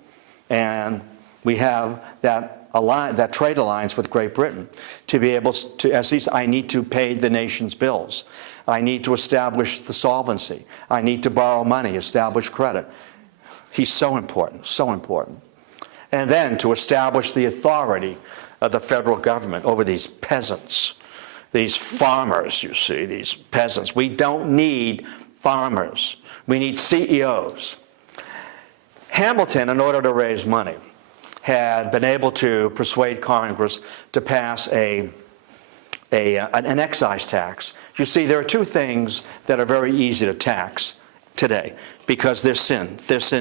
And we have that trade alliance with Great Britain to be able to, as he said, I need to pay the nation's bills. I need to establish the solvency. I need to borrow money, establish credit. He's so important, so important. And then to establish the authority of the federal government over these peasants, these farmers, you see, these peasants. We don't need farmers. We need CEOs. Hamilton, in order to raise money, had been able to persuade Congress to pass an excise tax. You see, there are two things that are very easy to tax today because they're sin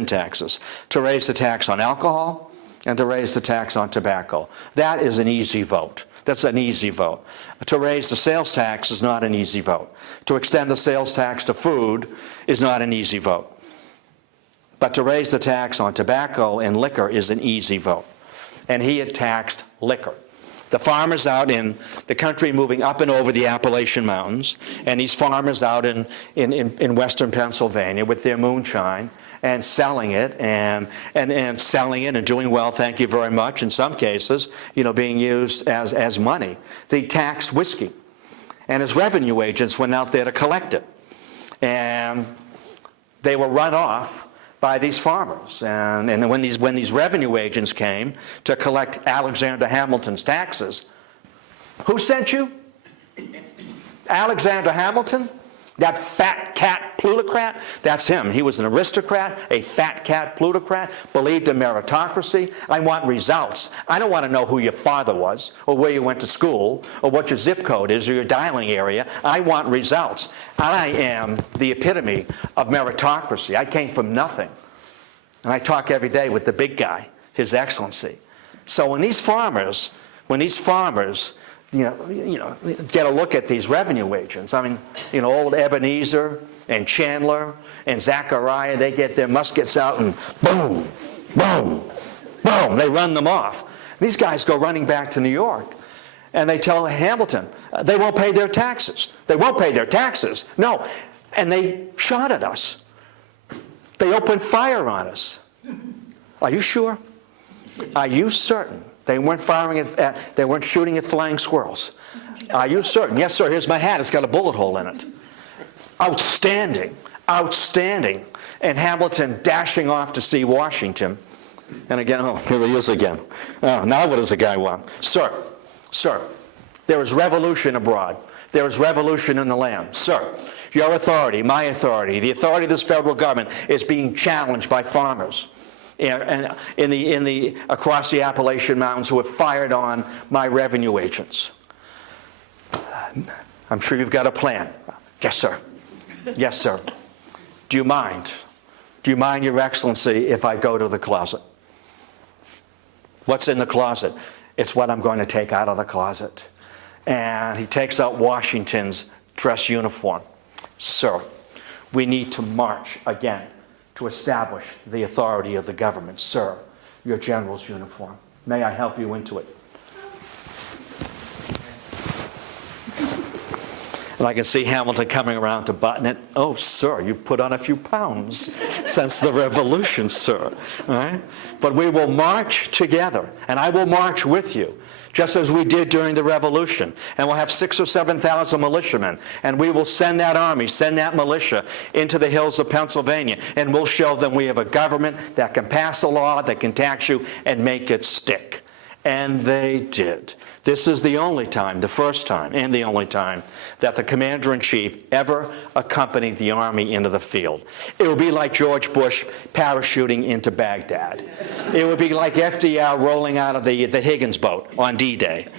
taxes. To raise the tax on alcohol and to raise the tax on tobacco. That is an easy vote. That's an easy vote. To raise the sales tax is not an easy vote. To extend the sales tax to food is not an easy vote. But to raise the tax on tobacco and liquor is an easy vote. And he had taxed liquor. The farmers out in the country moving up and over the Appalachian Mountains, and these farmers out in western Pennsylvania with their moonshine and selling it and selling it and doing well, thank you very much, in some cases, being used as money. They taxed whiskey. And his revenue agents went out there to collect it. And they were run off by these farmers. And when these revenue agents came to collect Alexander Hamilton's taxes, who sent you? Alexander Hamilton? That fat cat plutocrat? That's him. He was an aristocrat, a fat cat plutocrat, believed in meritocracy. I want results. I don't want to know who your father was, or where you went to school, or what your zip code is, or your dialing area. I want results. I am the epitome of meritocracy. I came from nothing. And I talk every day with the big guy, His Excellency. So when these farmers, get a look at these revenue agents. I mean, old Ebenezer and Chandler and Zachariah, they get their muskets out and boom, boom, boom, they run them off. These guys go running back to New York, and they tell Hamilton, they won't pay their taxes. They won't pay their taxes. No. And they shot at us. They opened fire on us. Are you sure? Are you certain? They weren't they weren't shooting at flying squirrels. Are you certain? Yes, sir. Here's my hat. It's got a bullet hole in it. Outstanding. Outstanding. And Hamilton dashing off to see Washington. And again, here he is again. Oh, now what does the guy want? Sir, there is revolution abroad. There is revolution in the land. Sir, your authority, my authority, the authority of this federal government is being challenged by farmers and across the Appalachian Mountains who have fired on my revenue agents. I'm sure you've got a plan. Yes, sir. Yes, sir. Do you mind? Do you mind, Your Excellency, if I go to the closet? What's in the closet? It's what I'm going to take out of the closet. And he takes out Washington's dress uniform. Sir, we need to march again to establish the authority of the government. Sir, your general's uniform. May I help you into it? And I can see Hamilton coming around to button it. Oh, sir, you've put on a few pounds since the Revolution, sir. All right? But we will march together, and I will march with you, just as we did during the Revolution. And we'll have 6,000 or 7,000 militiamen, and we will send that army, send that militia into the hills of Pennsylvania, and we'll show them we have a government that can pass a law, that can tax you, and make it stick. And they did. This is the only time, the first time, and the only time, that the commander-in-chief ever accompanied the army into the field. It would be like George Bush parachuting into Baghdad. It would be like FDR rolling out of the Higgins boat on D-Day.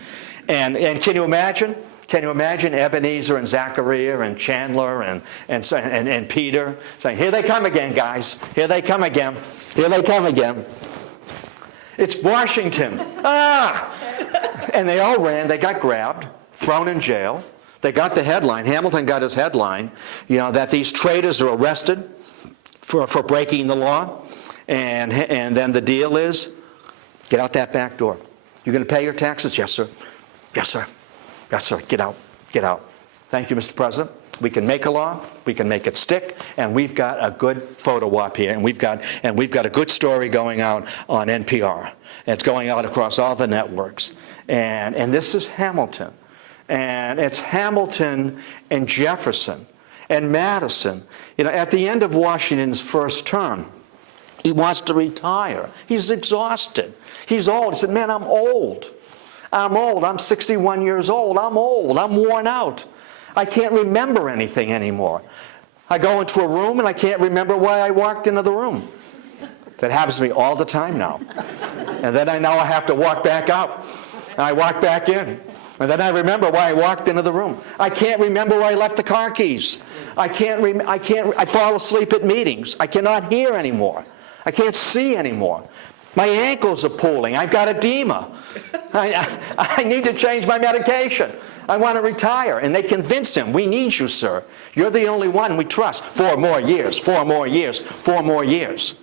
And can you imagine? Can you imagine Ebenezer and Zachariah and Chandler and Peter saying, "Here they come again, guys. Here they come again. Here they come again. It's Washington. Ah!" And they all ran. They got grabbed, thrown in jail. They got the headline. Hamilton got his headline, that these traitors are arrested for breaking the law. And then the deal is, get out that back door. You're going to pay your taxes? Yes, sir. Yes, sir. Yes, sir. Get out. Get out. Thank you, Mr. President. We can make a law, we can make it stick, and we've got a good photo op here, and we've got a good story going out on NPR. It's going out across all the networks. And this is Hamilton. And it's Hamilton and Jefferson and Madison. At the end of Washington's first term, he wants to retire. He's exhausted. He's old. He said, "Man, I'm old. I'm old. I'm 61 years old. I'm old. I'm worn out. I can't remember anything anymore. I go into a room and I can't remember why I walked into the room." That happens to me all the time now. And then I know I have to walk back out. And I walk back in. And then I remember why I walked into the room. I can't remember where I left the car keys. I fall asleep at meetings. I cannot hear anymore. I can't see anymore. My ankles are pulling. I've got edema. I need to change my medication. I want to retire. And they convinced him, "We need you, sir. You're the only one we trust. 4 more years, 4 more years, 4 more years."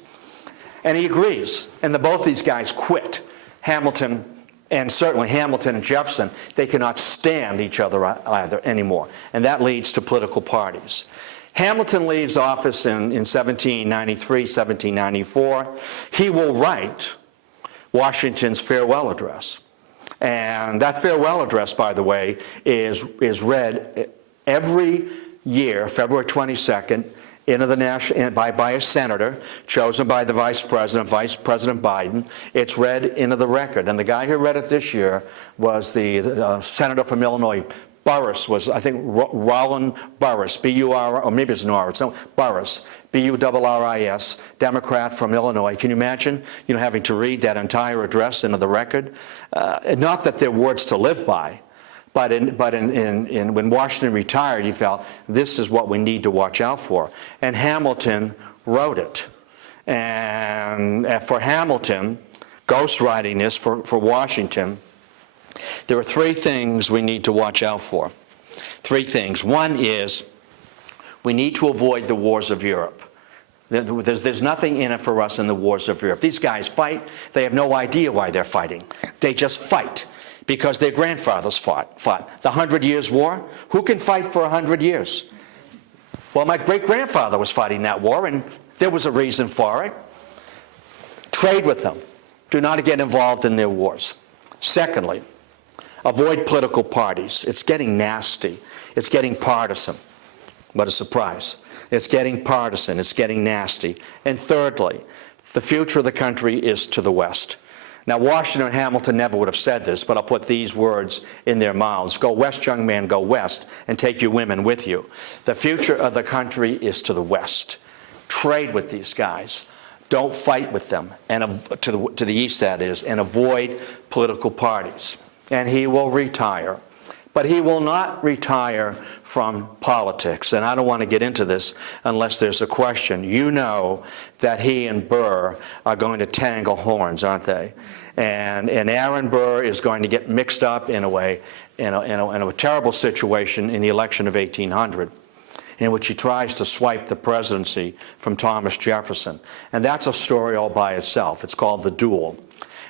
And he agrees. And both these guys quit. Hamilton, and certainly Hamilton and Jefferson, they cannot stand each other either anymore. And that leads to political parties. Hamilton leaves office in 1793, 1794. He will write Washington's farewell address. And that farewell address, by the way, is read every year, February 22nd, into the national by a senator chosen by the Vice President Biden. It's read into the record, and the guy who read it this year was the senator from Illinois. Burris was, I think, Roland Burris, B-U-R, or maybe it's Norris, no, Burris, B-U-R-R-I-S, Democrat from Illinois. Can you imagine, having to read that entire address into the record? Not that they're words to live by, but when Washington retired, he felt this is what we need to watch out for. And Hamilton wrote it. And for Hamilton, ghostwriting this for Washington, there are three things we need to watch out for. Three things. One is we need to avoid the wars of Europe. There's nothing in it for us in the wars of Europe. These guys fight. They have no idea why they're fighting. They just fight because their grandfathers fought. The 100 Years' War, who can fight for 100 years? Well, my great-grandfather was fighting that war, and there was a reason for it. Trade with them. Do not get involved in their wars. Secondly, avoid political parties. It's getting nasty. It's getting partisan. What a surprise. It's getting partisan. It's getting nasty. And thirdly, the future of the country is to the West. Now, Washington and Hamilton never would have said this, but I'll put these words in their mouths. Go west, young man, go west, and take your women with you. The future of the country is to the West. Trade with these guys. Don't fight with them, and to the east, that is, and avoid political parties. And he will retire. But he will not retire from politics. And I don't want to get into this unless there's a question. You know that he and Burr are going to tangle horns, aren't they? And Aaron Burr is going to get mixed up in a terrible situation in the election of 1800. In which he tries to swipe the presidency from Thomas Jefferson. And that's a story all by itself. It's called The Duel.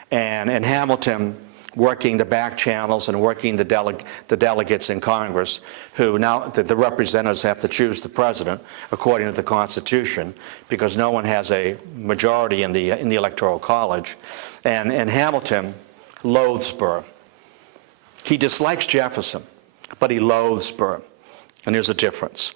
And Hamilton, working the back channels and working the delegates in Congress, who now, the representatives have to choose the president according to the Constitution, because no one has a majority in the Electoral College. And Hamilton loathes Burr. He dislikes Jefferson, but he loathes Burr. And there's a difference.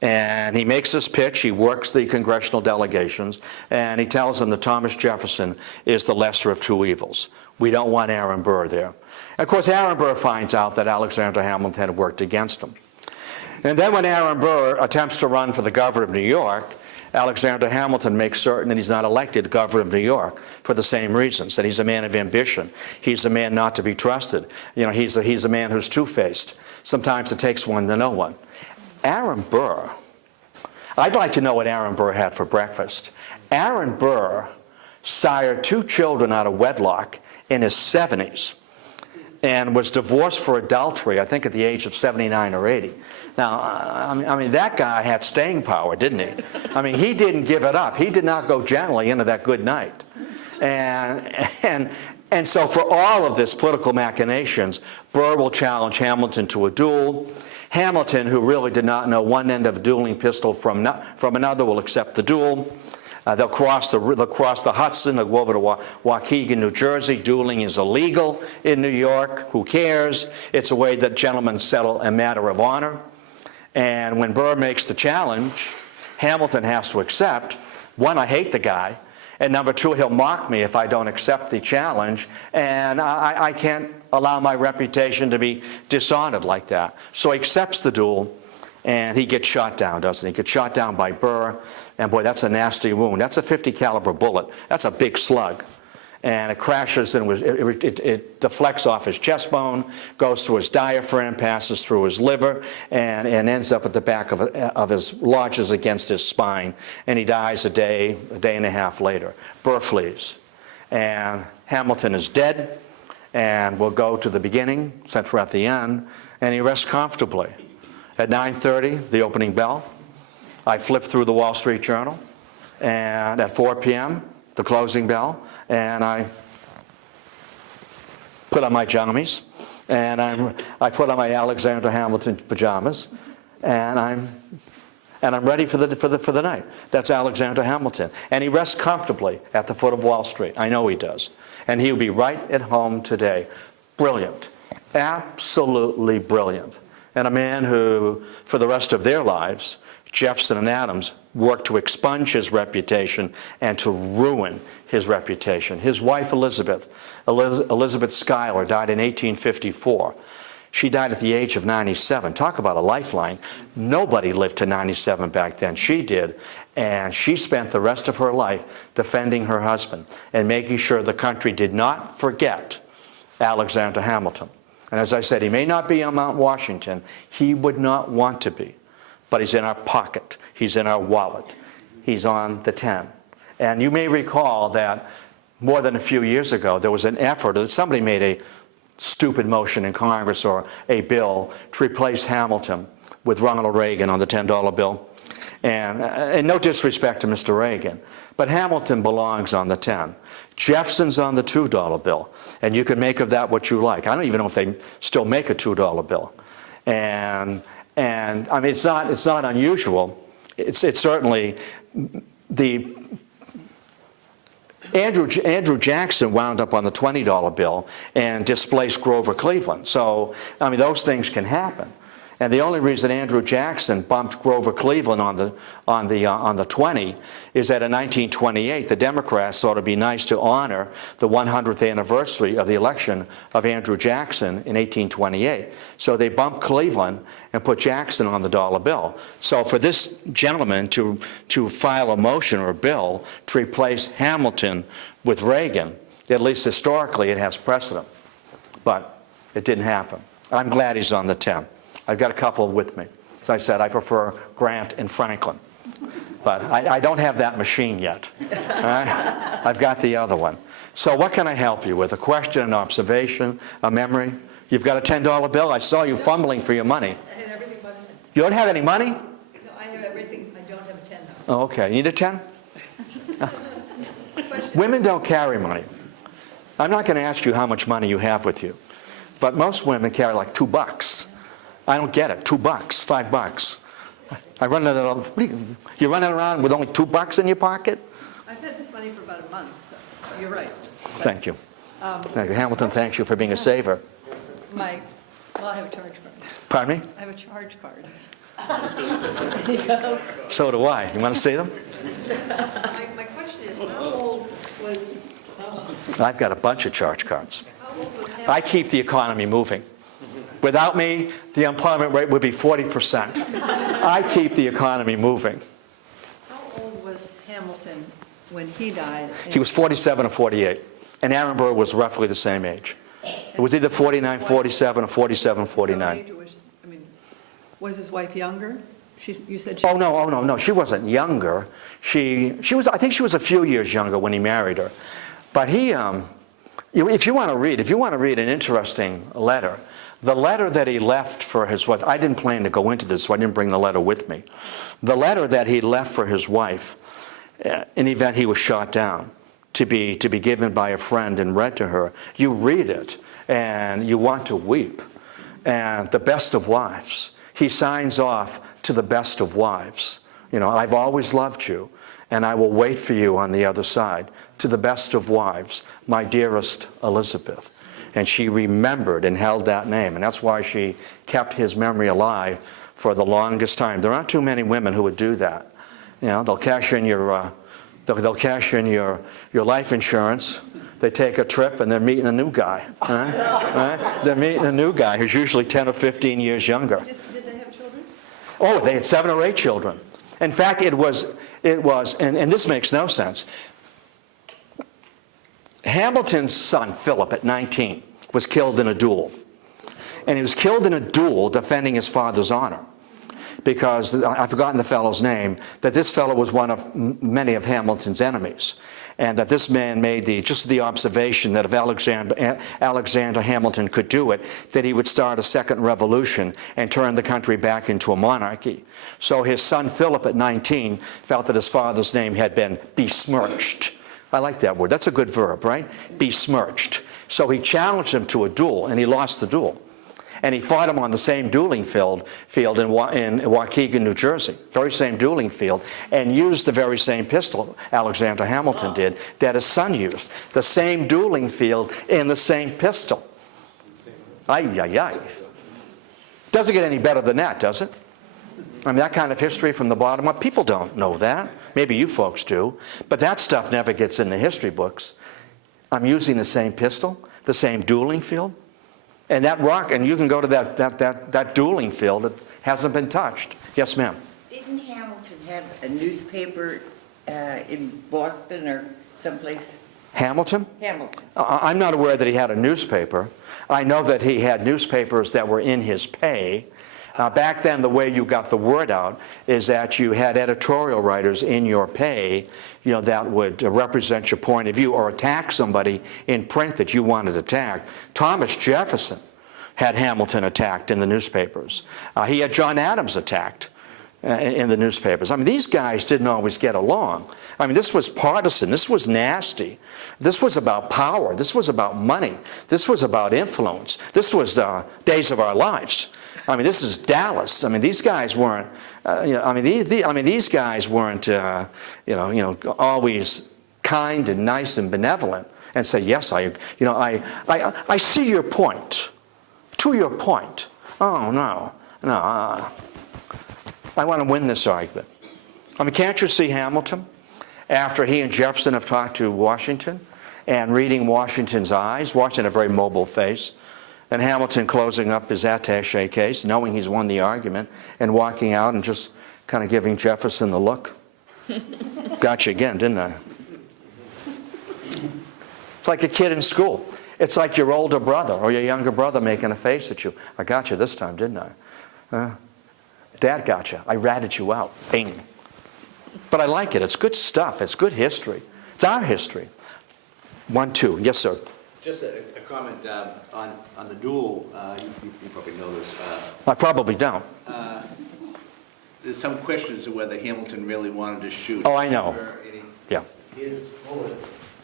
And he makes this pitch, he works the congressional delegations, and he tells them that Thomas Jefferson is the lesser of two evils. We don't want Aaron Burr there. And of course, Aaron Burr finds out that Alexander Hamilton had worked against him. And then when Aaron Burr attempts to run for the governor of New York, Alexander Hamilton makes certain that he's not elected governor of New York for the same reasons, that he's a man of ambition. He's a man not to be trusted. He's a man who's two-faced. Sometimes it takes one to know one. Aaron Burr, I'd like to know what Aaron Burr had for breakfast. Aaron Burr sired two children out of wedlock in his 70s and was divorced for adultery, I think at the age of 79 or 80. Now, I mean, that guy had staying power, didn't he? I mean, he didn't give it up. He did not go gently into that good night. And so for all of this political machinations, Burr will challenge Hamilton to a duel. Hamilton, who really did not know one end of a dueling pistol from another, will accept the duel. They'll cross the Hudson. They'll go over to Waukegan, New Jersey. Dueling is illegal in New York. Who cares? It's a way that gentlemen settle a matter of honor. And when Burr makes the challenge, Hamilton has to accept. One, I hate the guy. And number two, he'll mock me if I don't accept the challenge. And I can't allow my reputation to be dishonored like that. So he accepts the duel, and he gets shot down, doesn't he? He gets shot down by Burr. And boy, that's a nasty wound. That's a .50 caliber bullet. That's a big slug. And it crashes and it deflects off his chest bone, goes through his diaphragm, passes through his liver, and ends up at the back of his, lodges against his spine. And he dies a day and a half later. Burr flees. And Hamilton is dead. And we'll go to the beginning, since we're at the end, and he rests comfortably. At 9:30, the opening bell, I flip through the Wall Street Journal, and at 4 p.m., the closing bell, and I put on my jammies, and I put on my Alexander Hamilton pajamas, and I'm ready for the night. That's Alexander Hamilton, and he rests comfortably at the foot of Wall Street. I know he does, and he'll be right at home today. Brilliant, absolutely brilliant, and a man who, for the rest of their lives, Jefferson and Adams worked to expunge his reputation and to ruin his reputation. His wife, Elizabeth Schuyler, died in 1854. She died at the age of 97. Talk about a lifeline. Nobody lived to 97 back then. She did. And she spent the rest of her life defending her husband and making sure the country did not forget Alexander Hamilton. And as I said, he may not be on Mount Washington. He would not want to be. But he's in our pocket. He's in our wallet. He's on the 10. And you may recall that more than a few years ago, there was an effort that somebody made a stupid motion in Congress or a bill to replace Hamilton with Ronald Reagan on the $10 bill. And no disrespect to Mr. Reagan, but Hamilton belongs on the 10. Jefferson's on the $2 bill, and you can make of that what you like. I don't even know if they still make a $2 bill. And I mean, it's not unusual. It's certainly the Andrew Jackson wound up on the $20 bill and displaced Grover Cleveland. So, I mean, those things can happen. And the only reason Andrew Jackson bumped Grover Cleveland on the 20 is that in 1928, the Democrats thought it'd be nice to honor the 100th anniversary of the election of Andrew Jackson in 1828. So they bumped Cleveland and put Jackson on the dollar bill. So for this gentleman to file a motion or a bill to replace Hamilton with Reagan, at least historically, it has precedent. But it didn't happen. I'm glad he's on the 10. I've got a couple with me. As I said, I prefer Grant and Franklin. But I don't have that machine yet. All right? I've got the other one. So what can I help you with? A question, an observation, a memory? You've got a $10 bill? I saw you fumbling for your money. I have everything but a 10. You don't have any money? No, I have everything. I don't have a 10 though. Oh, okay. You need a 10? Women don't carry money. I'm not going to ask you how much money you have with you. But most women carry like $2. I don't get it. $2, $5. I run it out. You're running around with only $2 in your pocket? I've had this money for about a month, so you're right. Thank you. Thank you. Hamilton thanks you for being a saver. Well, I have a charge card. Pardon me? I have a charge card. So do I. You want to see them? My question is, how old was I've got a bunch of charge cards. Hamilton? I keep the economy moving. Without me, the unemployment rate would be 40%. I keep the economy moving. How old was Hamilton when he died? He was 47 or 48, and Aaron Burr was roughly the same age. It was either 49, 47, or 47, 49. Was his wife younger? You said she... Oh, no. She wasn't younger. She was, I think she was a few years younger when he married her. But he, if you want to read an interesting letter, the letter that he left for his wife, I didn't plan to go into this, so I didn't bring the letter with me. The letter that he left for his wife, in the event he was shot down, to be given by a friend and read to her, you read it and you want to weep. And the best of wives. He signs off to the best of wives. You know, I've always loved you, and I will wait for you on the other side. To the best of wives, my dearest Elizabeth. And she remembered and held that name, and that's why she kept his memory alive for the longest time. There aren't too many women who would do that. You know, they'll cash in your life insurance. They take a trip and they're meeting a new guy. Right? They're meeting a new guy who's usually 10 or 15 years younger. Did they have children? Oh, they had 7 or 8 children. In fact, it was, and this makes no sense. Hamilton's son, Philip, at 19, was killed in a duel. And he was killed in a duel defending his father's honor. Because, I've forgotten the fellow's name, that this fellow was one of many of Hamilton's enemies. And that this man made just the observation that if Alexander Hamilton could do it, that he would start a second revolution and turn the country back into a monarchy. So his son Philip at 19 felt that his father's name had been besmirched. I like that word. That's a good verb, right? Besmirched. So he challenged him to a duel, and he lost the duel. And he fought him on the same dueling field in Waukegan, New Jersey, very same dueling field, and used the very same pistol Alexander Hamilton did that his son used. The same dueling field and the same pistol. Ay, ay, ay. Doesn't get any better than that, does it? I mean, that kind of history from the bottom up, people don't know that. Maybe you folks do. But that stuff never gets in the history books. I'm using the same pistol, the same dueling field. And that rock, and you can go to that dueling field that hasn't been touched. Yes, ma'am. Didn't Hamilton have a newspaper in Boston or someplace? Hamilton? Hamilton. I'm not aware that he had a newspaper. I know that he had newspapers that were in his pay. Back then, the way you got the word out is that you had editorial writers in your pay, that would represent your point of view or attack somebody in print that you wanted attacked. Thomas Jefferson had Hamilton attacked in the newspapers. He had John Adams attacked in the newspapers. I mean, these guys didn't always get along. I mean, this was partisan. This was nasty. This was about power. This was about money. This was about influence. This was days of our lives. I mean, this is Dallas. I mean, these guys weren't. These guys weren't. Always kind and nice and benevolent, and say, yes, I see your point. To your point. Oh no. I want to win this argument. I mean, can't you see Hamilton, after he and Jefferson have talked to Washington, and reading Washington's eyes, Washington had a very mobile face, and Hamilton closing up his attaché case, knowing he's won the argument, and walking out and just kind of giving Jefferson the look. Got you again, didn't I? It's like a kid in school. It's like your older brother or your younger brother making a face at you. I got you this time, didn't I? Dad got you. I ratted you out. Bing. But I like it. It's good stuff. It's good history. It's our history. 1, 2. Yes, sir. Just a comment on the duel. You probably know this. I probably don't. There's some questions as to whether Hamilton really wanted to shoot. Oh, I know. Yeah. His bullet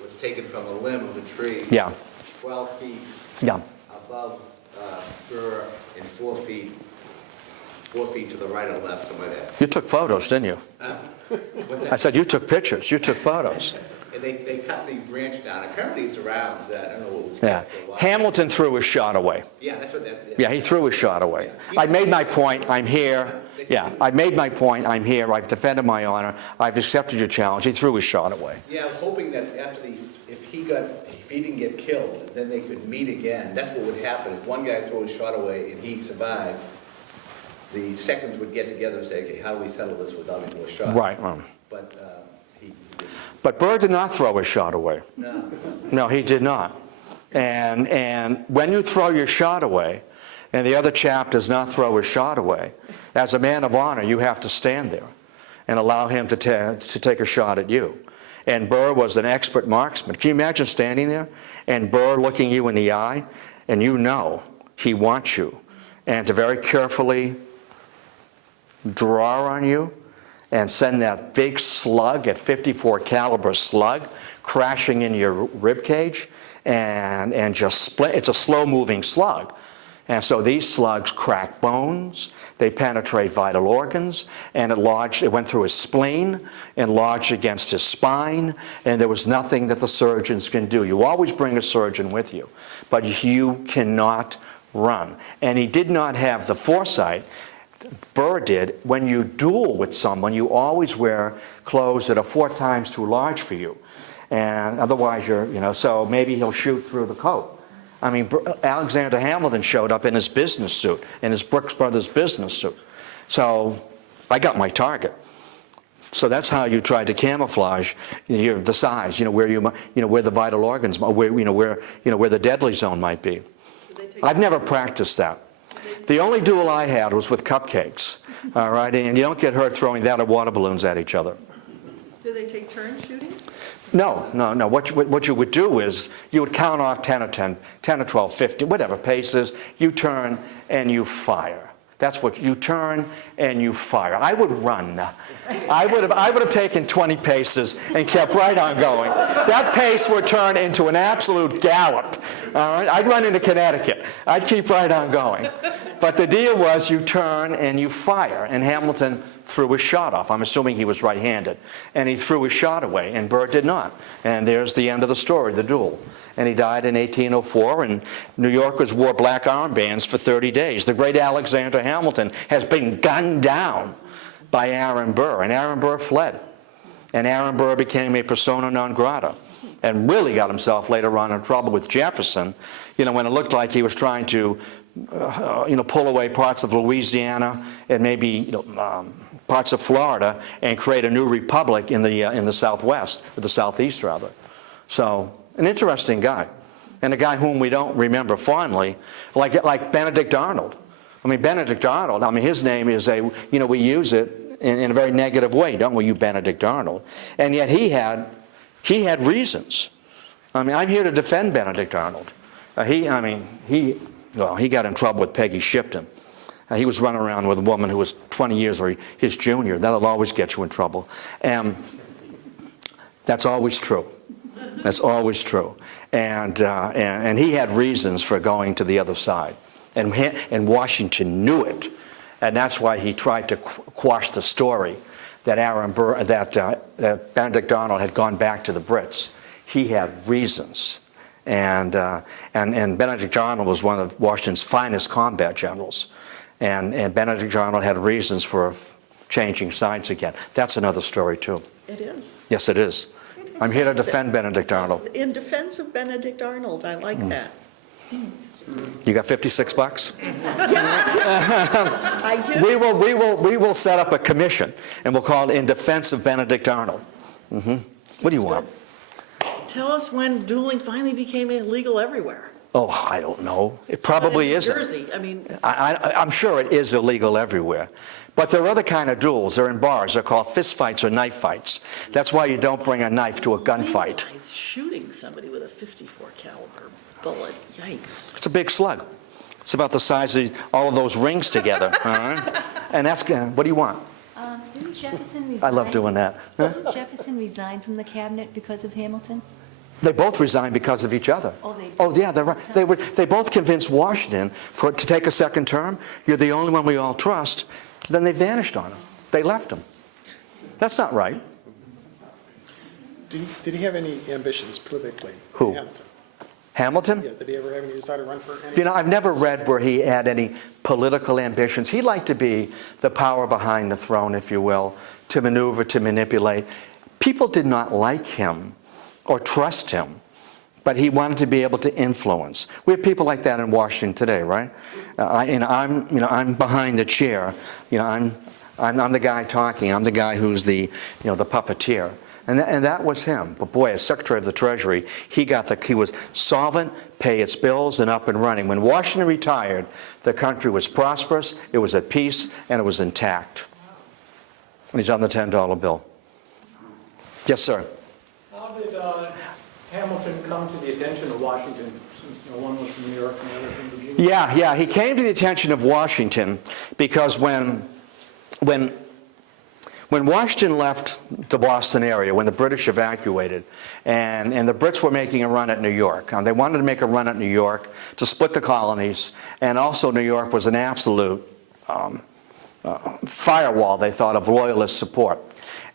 was taken from a limb of a tree. Yeah. 12 feet Yeah. above Burr and 4 feet to the right or left, something like that. You took photos, didn't you? What's that? I said you took pictures. You took photos. And they cut the branch down. Apparently it's around that. I don't know what was Yeah. cut for a while. Hamilton threw his shot away. Yeah, that's what that. Yeah, he threw his shot away. I made my point. I'm here. Yeah, I made my point. I'm here. I've defended my honor. I've accepted your challenge. He threw his shot away. Yeah, I'm hoping that after if he didn't get killed, then they could meet again. That's what would happen. If one guy threw his shot away and he survived, the seconds would get together and say, okay, how do we settle this without any more shots? Right. But he didn't. But Burr did not throw his shot away. No. No, he did not. And when you throw your shot away, and the other chap does not throw his shot away, as a man of honor, you have to stand there and allow him to take a shot at you. And Burr was an expert marksman. Can you imagine standing there and Burr looking you in the eye, and you know he wants you, and to very carefully draw on you and send that big slug, at 54 caliber slug, crashing into your rib cage and just split. It's a slow moving slug. And so these slugs crack bones, they penetrate vital organs, and it went through his spleen and lodged against his spine, and there was nothing that the surgeons can do. You always bring a surgeon with you, but you cannot run. And he did not have the foresight. Burr did. When you duel with someone, you always wear clothes that are 4 times too large for you. And otherwise so maybe he'll shoot through the coat. I mean, Alexander Hamilton showed up in his business suit, in his Brooks Brothers business suit. So I got my target. So that's how you try to camouflage the size, where the vital organs, where the deadly zone might be. I've never practiced that. The only duel I had was with cupcakes, all right? And you don't get hurt throwing that or water balloons at each other. Do they take turns shooting? No. What you would do is you would count off 10 or 12, 50, whatever paces. You turn and you fire. That's what you turn and you fire. I would run. I would have taken 20 paces and kept right on going. That pace would turn into an absolute gallop. All right? I'd run into Connecticut. I'd keep right on going. But the deal was you turn and you fire. And Hamilton threw his shot off. I'm assuming he was right-handed. And he threw his shot away, and Burr did not. And there's the end of the story, the duel. And he died in 1804, and New Yorkers wore black armbands for 30 days. The great Alexander Hamilton has been gunned down by Aaron Burr, and Aaron Burr fled. And Aaron Burr became a persona non grata and really got himself later on in trouble with Jefferson, when it looked like he was trying to, pull away parts of Louisiana and maybe, parts of Florida and create a new republic in the Southwest, or the Southeast rather. So, an interesting guy, and a guy whom we don't remember fondly, like Benedict Arnold. I mean, Benedict Arnold, his name is we use it in a very negative way, don't we, you Benedict Arnold? And yet he had reasons. I'm here to defend Benedict Arnold. He got in trouble with Peggy Shipton. He was running around with a woman who was 20 years or his junior. That'll always get you in trouble. And that's always true. That's always true. And he had reasons for going to the other side. And Washington knew it. And that's why he tried to quash the story that that Benedict Arnold had gone back to the Brits. He had reasons. And Benedict Arnold was one of Washington's finest combat generals. And Benedict Arnold had reasons for changing sides again. That's another story, too. It is. Yes, it is. I'm here to defend Benedict Arnold. In defense of Benedict Arnold, I like that. You got $56? I do. We will set up a commission, and we'll call it In Defense of Benedict Arnold. What do you want? Tell us when dueling finally became illegal everywhere. Oh, I don't know. It probably isn't. Jersey, I'm sure it is illegal everywhere. But there are other kind of duels. They're in bars. They're called fist fights or knife fights. That's why you don't bring a knife to a gunfight. He's shooting somebody with a 54 caliber bullet. Yikes. It's a big slug. It's about the size of all of those rings together. All right? And that's, what do you want? Didn't Jefferson resign? I love doing that. Huh? Didn't Jefferson resign from the cabinet because of Hamilton? They both resigned because of each other. Oh, they did? Oh, yeah, they're right. They both convinced Washington to take a second term. You're the only one we all trust. Then they vanished on him. They left him. That's not right. Did he have any ambitions politically? Who? Hamilton. Hamilton? Yeah, did he ever have any desire to run for any? I've never read where he had any political ambitions. He liked to be the power behind the throne, if you will, to maneuver, to manipulate. People did not like him or trust him, but he wanted to be able to influence. We have people like that in Washington today, right? I'm behind the chair. I'm the guy talking. I'm the guy who's the puppeteer. And that was him. But boy, as Secretary of the Treasury, he was solvent, pay its bills, and up and running. When Washington retired, the country was prosperous, it was at peace, and it was intact. And he's on the $10 bill. Yes, sir. How did Hamilton come to the attention of Washington, since one was from New York and the other from Virginia? Yeah. He came to the attention of Washington because when Washington left the Boston area, when the British evacuated, and the Brits were making a run at New York. They wanted to make a run at New York to split the colonies, and also New York was an absolute firewall, they thought, of loyalist support.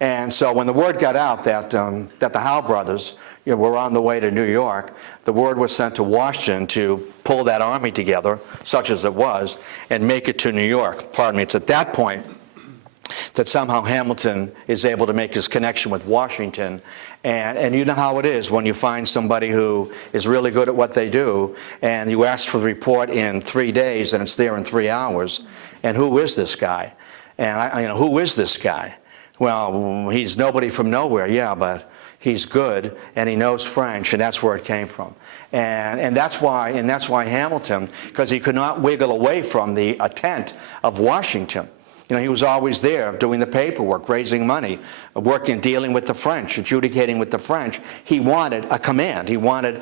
And so when the word got out that the Howe brothers were on the way to New York, the word was sent to Washington to pull that army together, such as it was, and make it to New York. Pardon me. It's at that point that somehow Hamilton is able to make his connection with Washington. And you know how it is when you find somebody who is really good at what they do, and you ask for the report in 3 days, and it's there in 3 hours. And who is this guy? And who is this guy? Well, he's nobody from nowhere, yeah, but he's good, and he knows French, and that's where it came from. And that's why Hamilton, because he could not wiggle away from the intent of Washington. He was always there doing the paperwork, raising money, working, dealing with the French, adjudicating with the French. He wanted a command. He wanted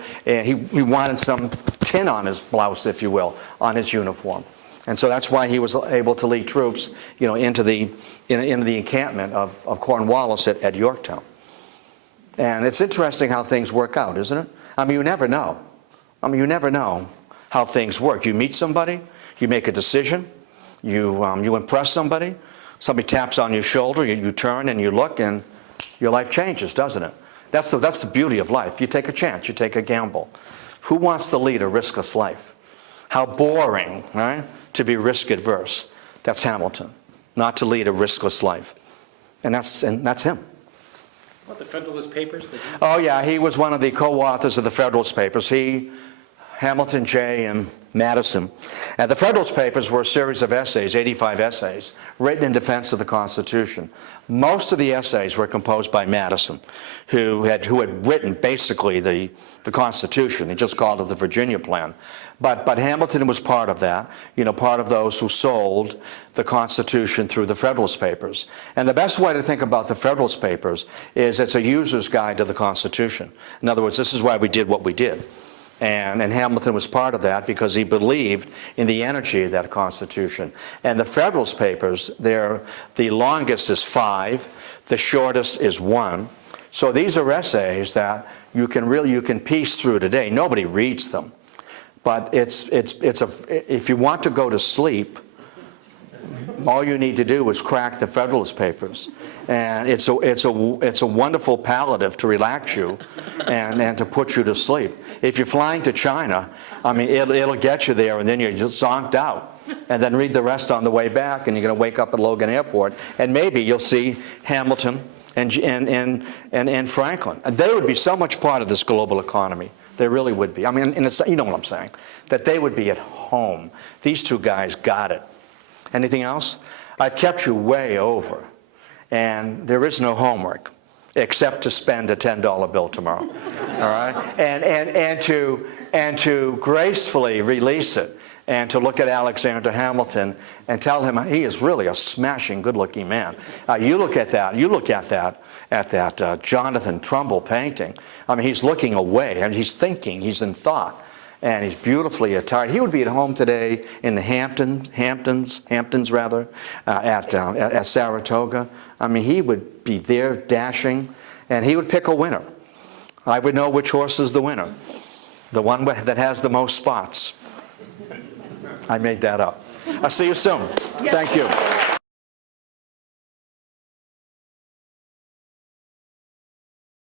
some tin on his blouse, if you will, on his uniform. And so that's why he was able to lead troops, into the encampment of Cornwallis at Yorktown. And it's interesting how things work out, isn't it? You never know. You never know how things work. You meet somebody, you make a decision, you impress somebody taps on your shoulder, you turn and you look, and your life changes, doesn't it? That's the beauty of life. You take a chance, you take a gamble. Who wants to lead a riskless life? How boring, right? To be risk adverse. That's Hamilton. not to lead a riskless life. And that's him. What, the Federalist Papers? Oh, yeah, he was one of the co-authors of the Federalist Papers. He, Hamilton, Jay, and Madison. And the Federalist Papers were a series of essays, 85 essays, written in defense of the Constitution. Most of the essays were composed by Madison, who had written basically the Constitution. He just called it the Virginia Plan. But Hamilton was part of that, part of those who sold the Constitution through the Federalist Papers. And the best way to think about the Federalist Papers is it's a user's guide to the Constitution. In other words, this is why we did what we did. And Hamilton was part of that because he believed in the energy of that Constitution. And the Federalist Papers, the longest is 5, the shortest is 1. So these are essays that you can piece through today. Nobody reads them. But if you want to go to sleep, all you need to do is crack the Federalist Papers. And it's a wonderful palliative to relax you and to put you to sleep. If you're flying to China, I mean, it'll get you there, and then you're just zonked out. And then read the rest on the way back, and you're going to wake up at Logan Airport, and maybe you'll see Hamilton and Franklin. And they would be so much part of this global economy. They really would be. I mean, you know what I'm saying, that they would be at home. These two guys got it. Anything else? I've kept you way over, and there is no homework except to spend a $10 bill tomorrow. All right, and to gracefully release it, and to look at Alexander Hamilton and tell him he is really a smashing, good-looking man. You look at that. You look at that Jonathan Trumbull painting. I mean, he's looking away, and he's thinking. He's in thought. And he's beautifully attired. He would be at home today in the Hamptons, at Saratoga. I mean, he would be there dashing, and he would pick a winner. I would know which horse is the winner, the one that has the most spots. I made that up. I'll see you soon. Thank you.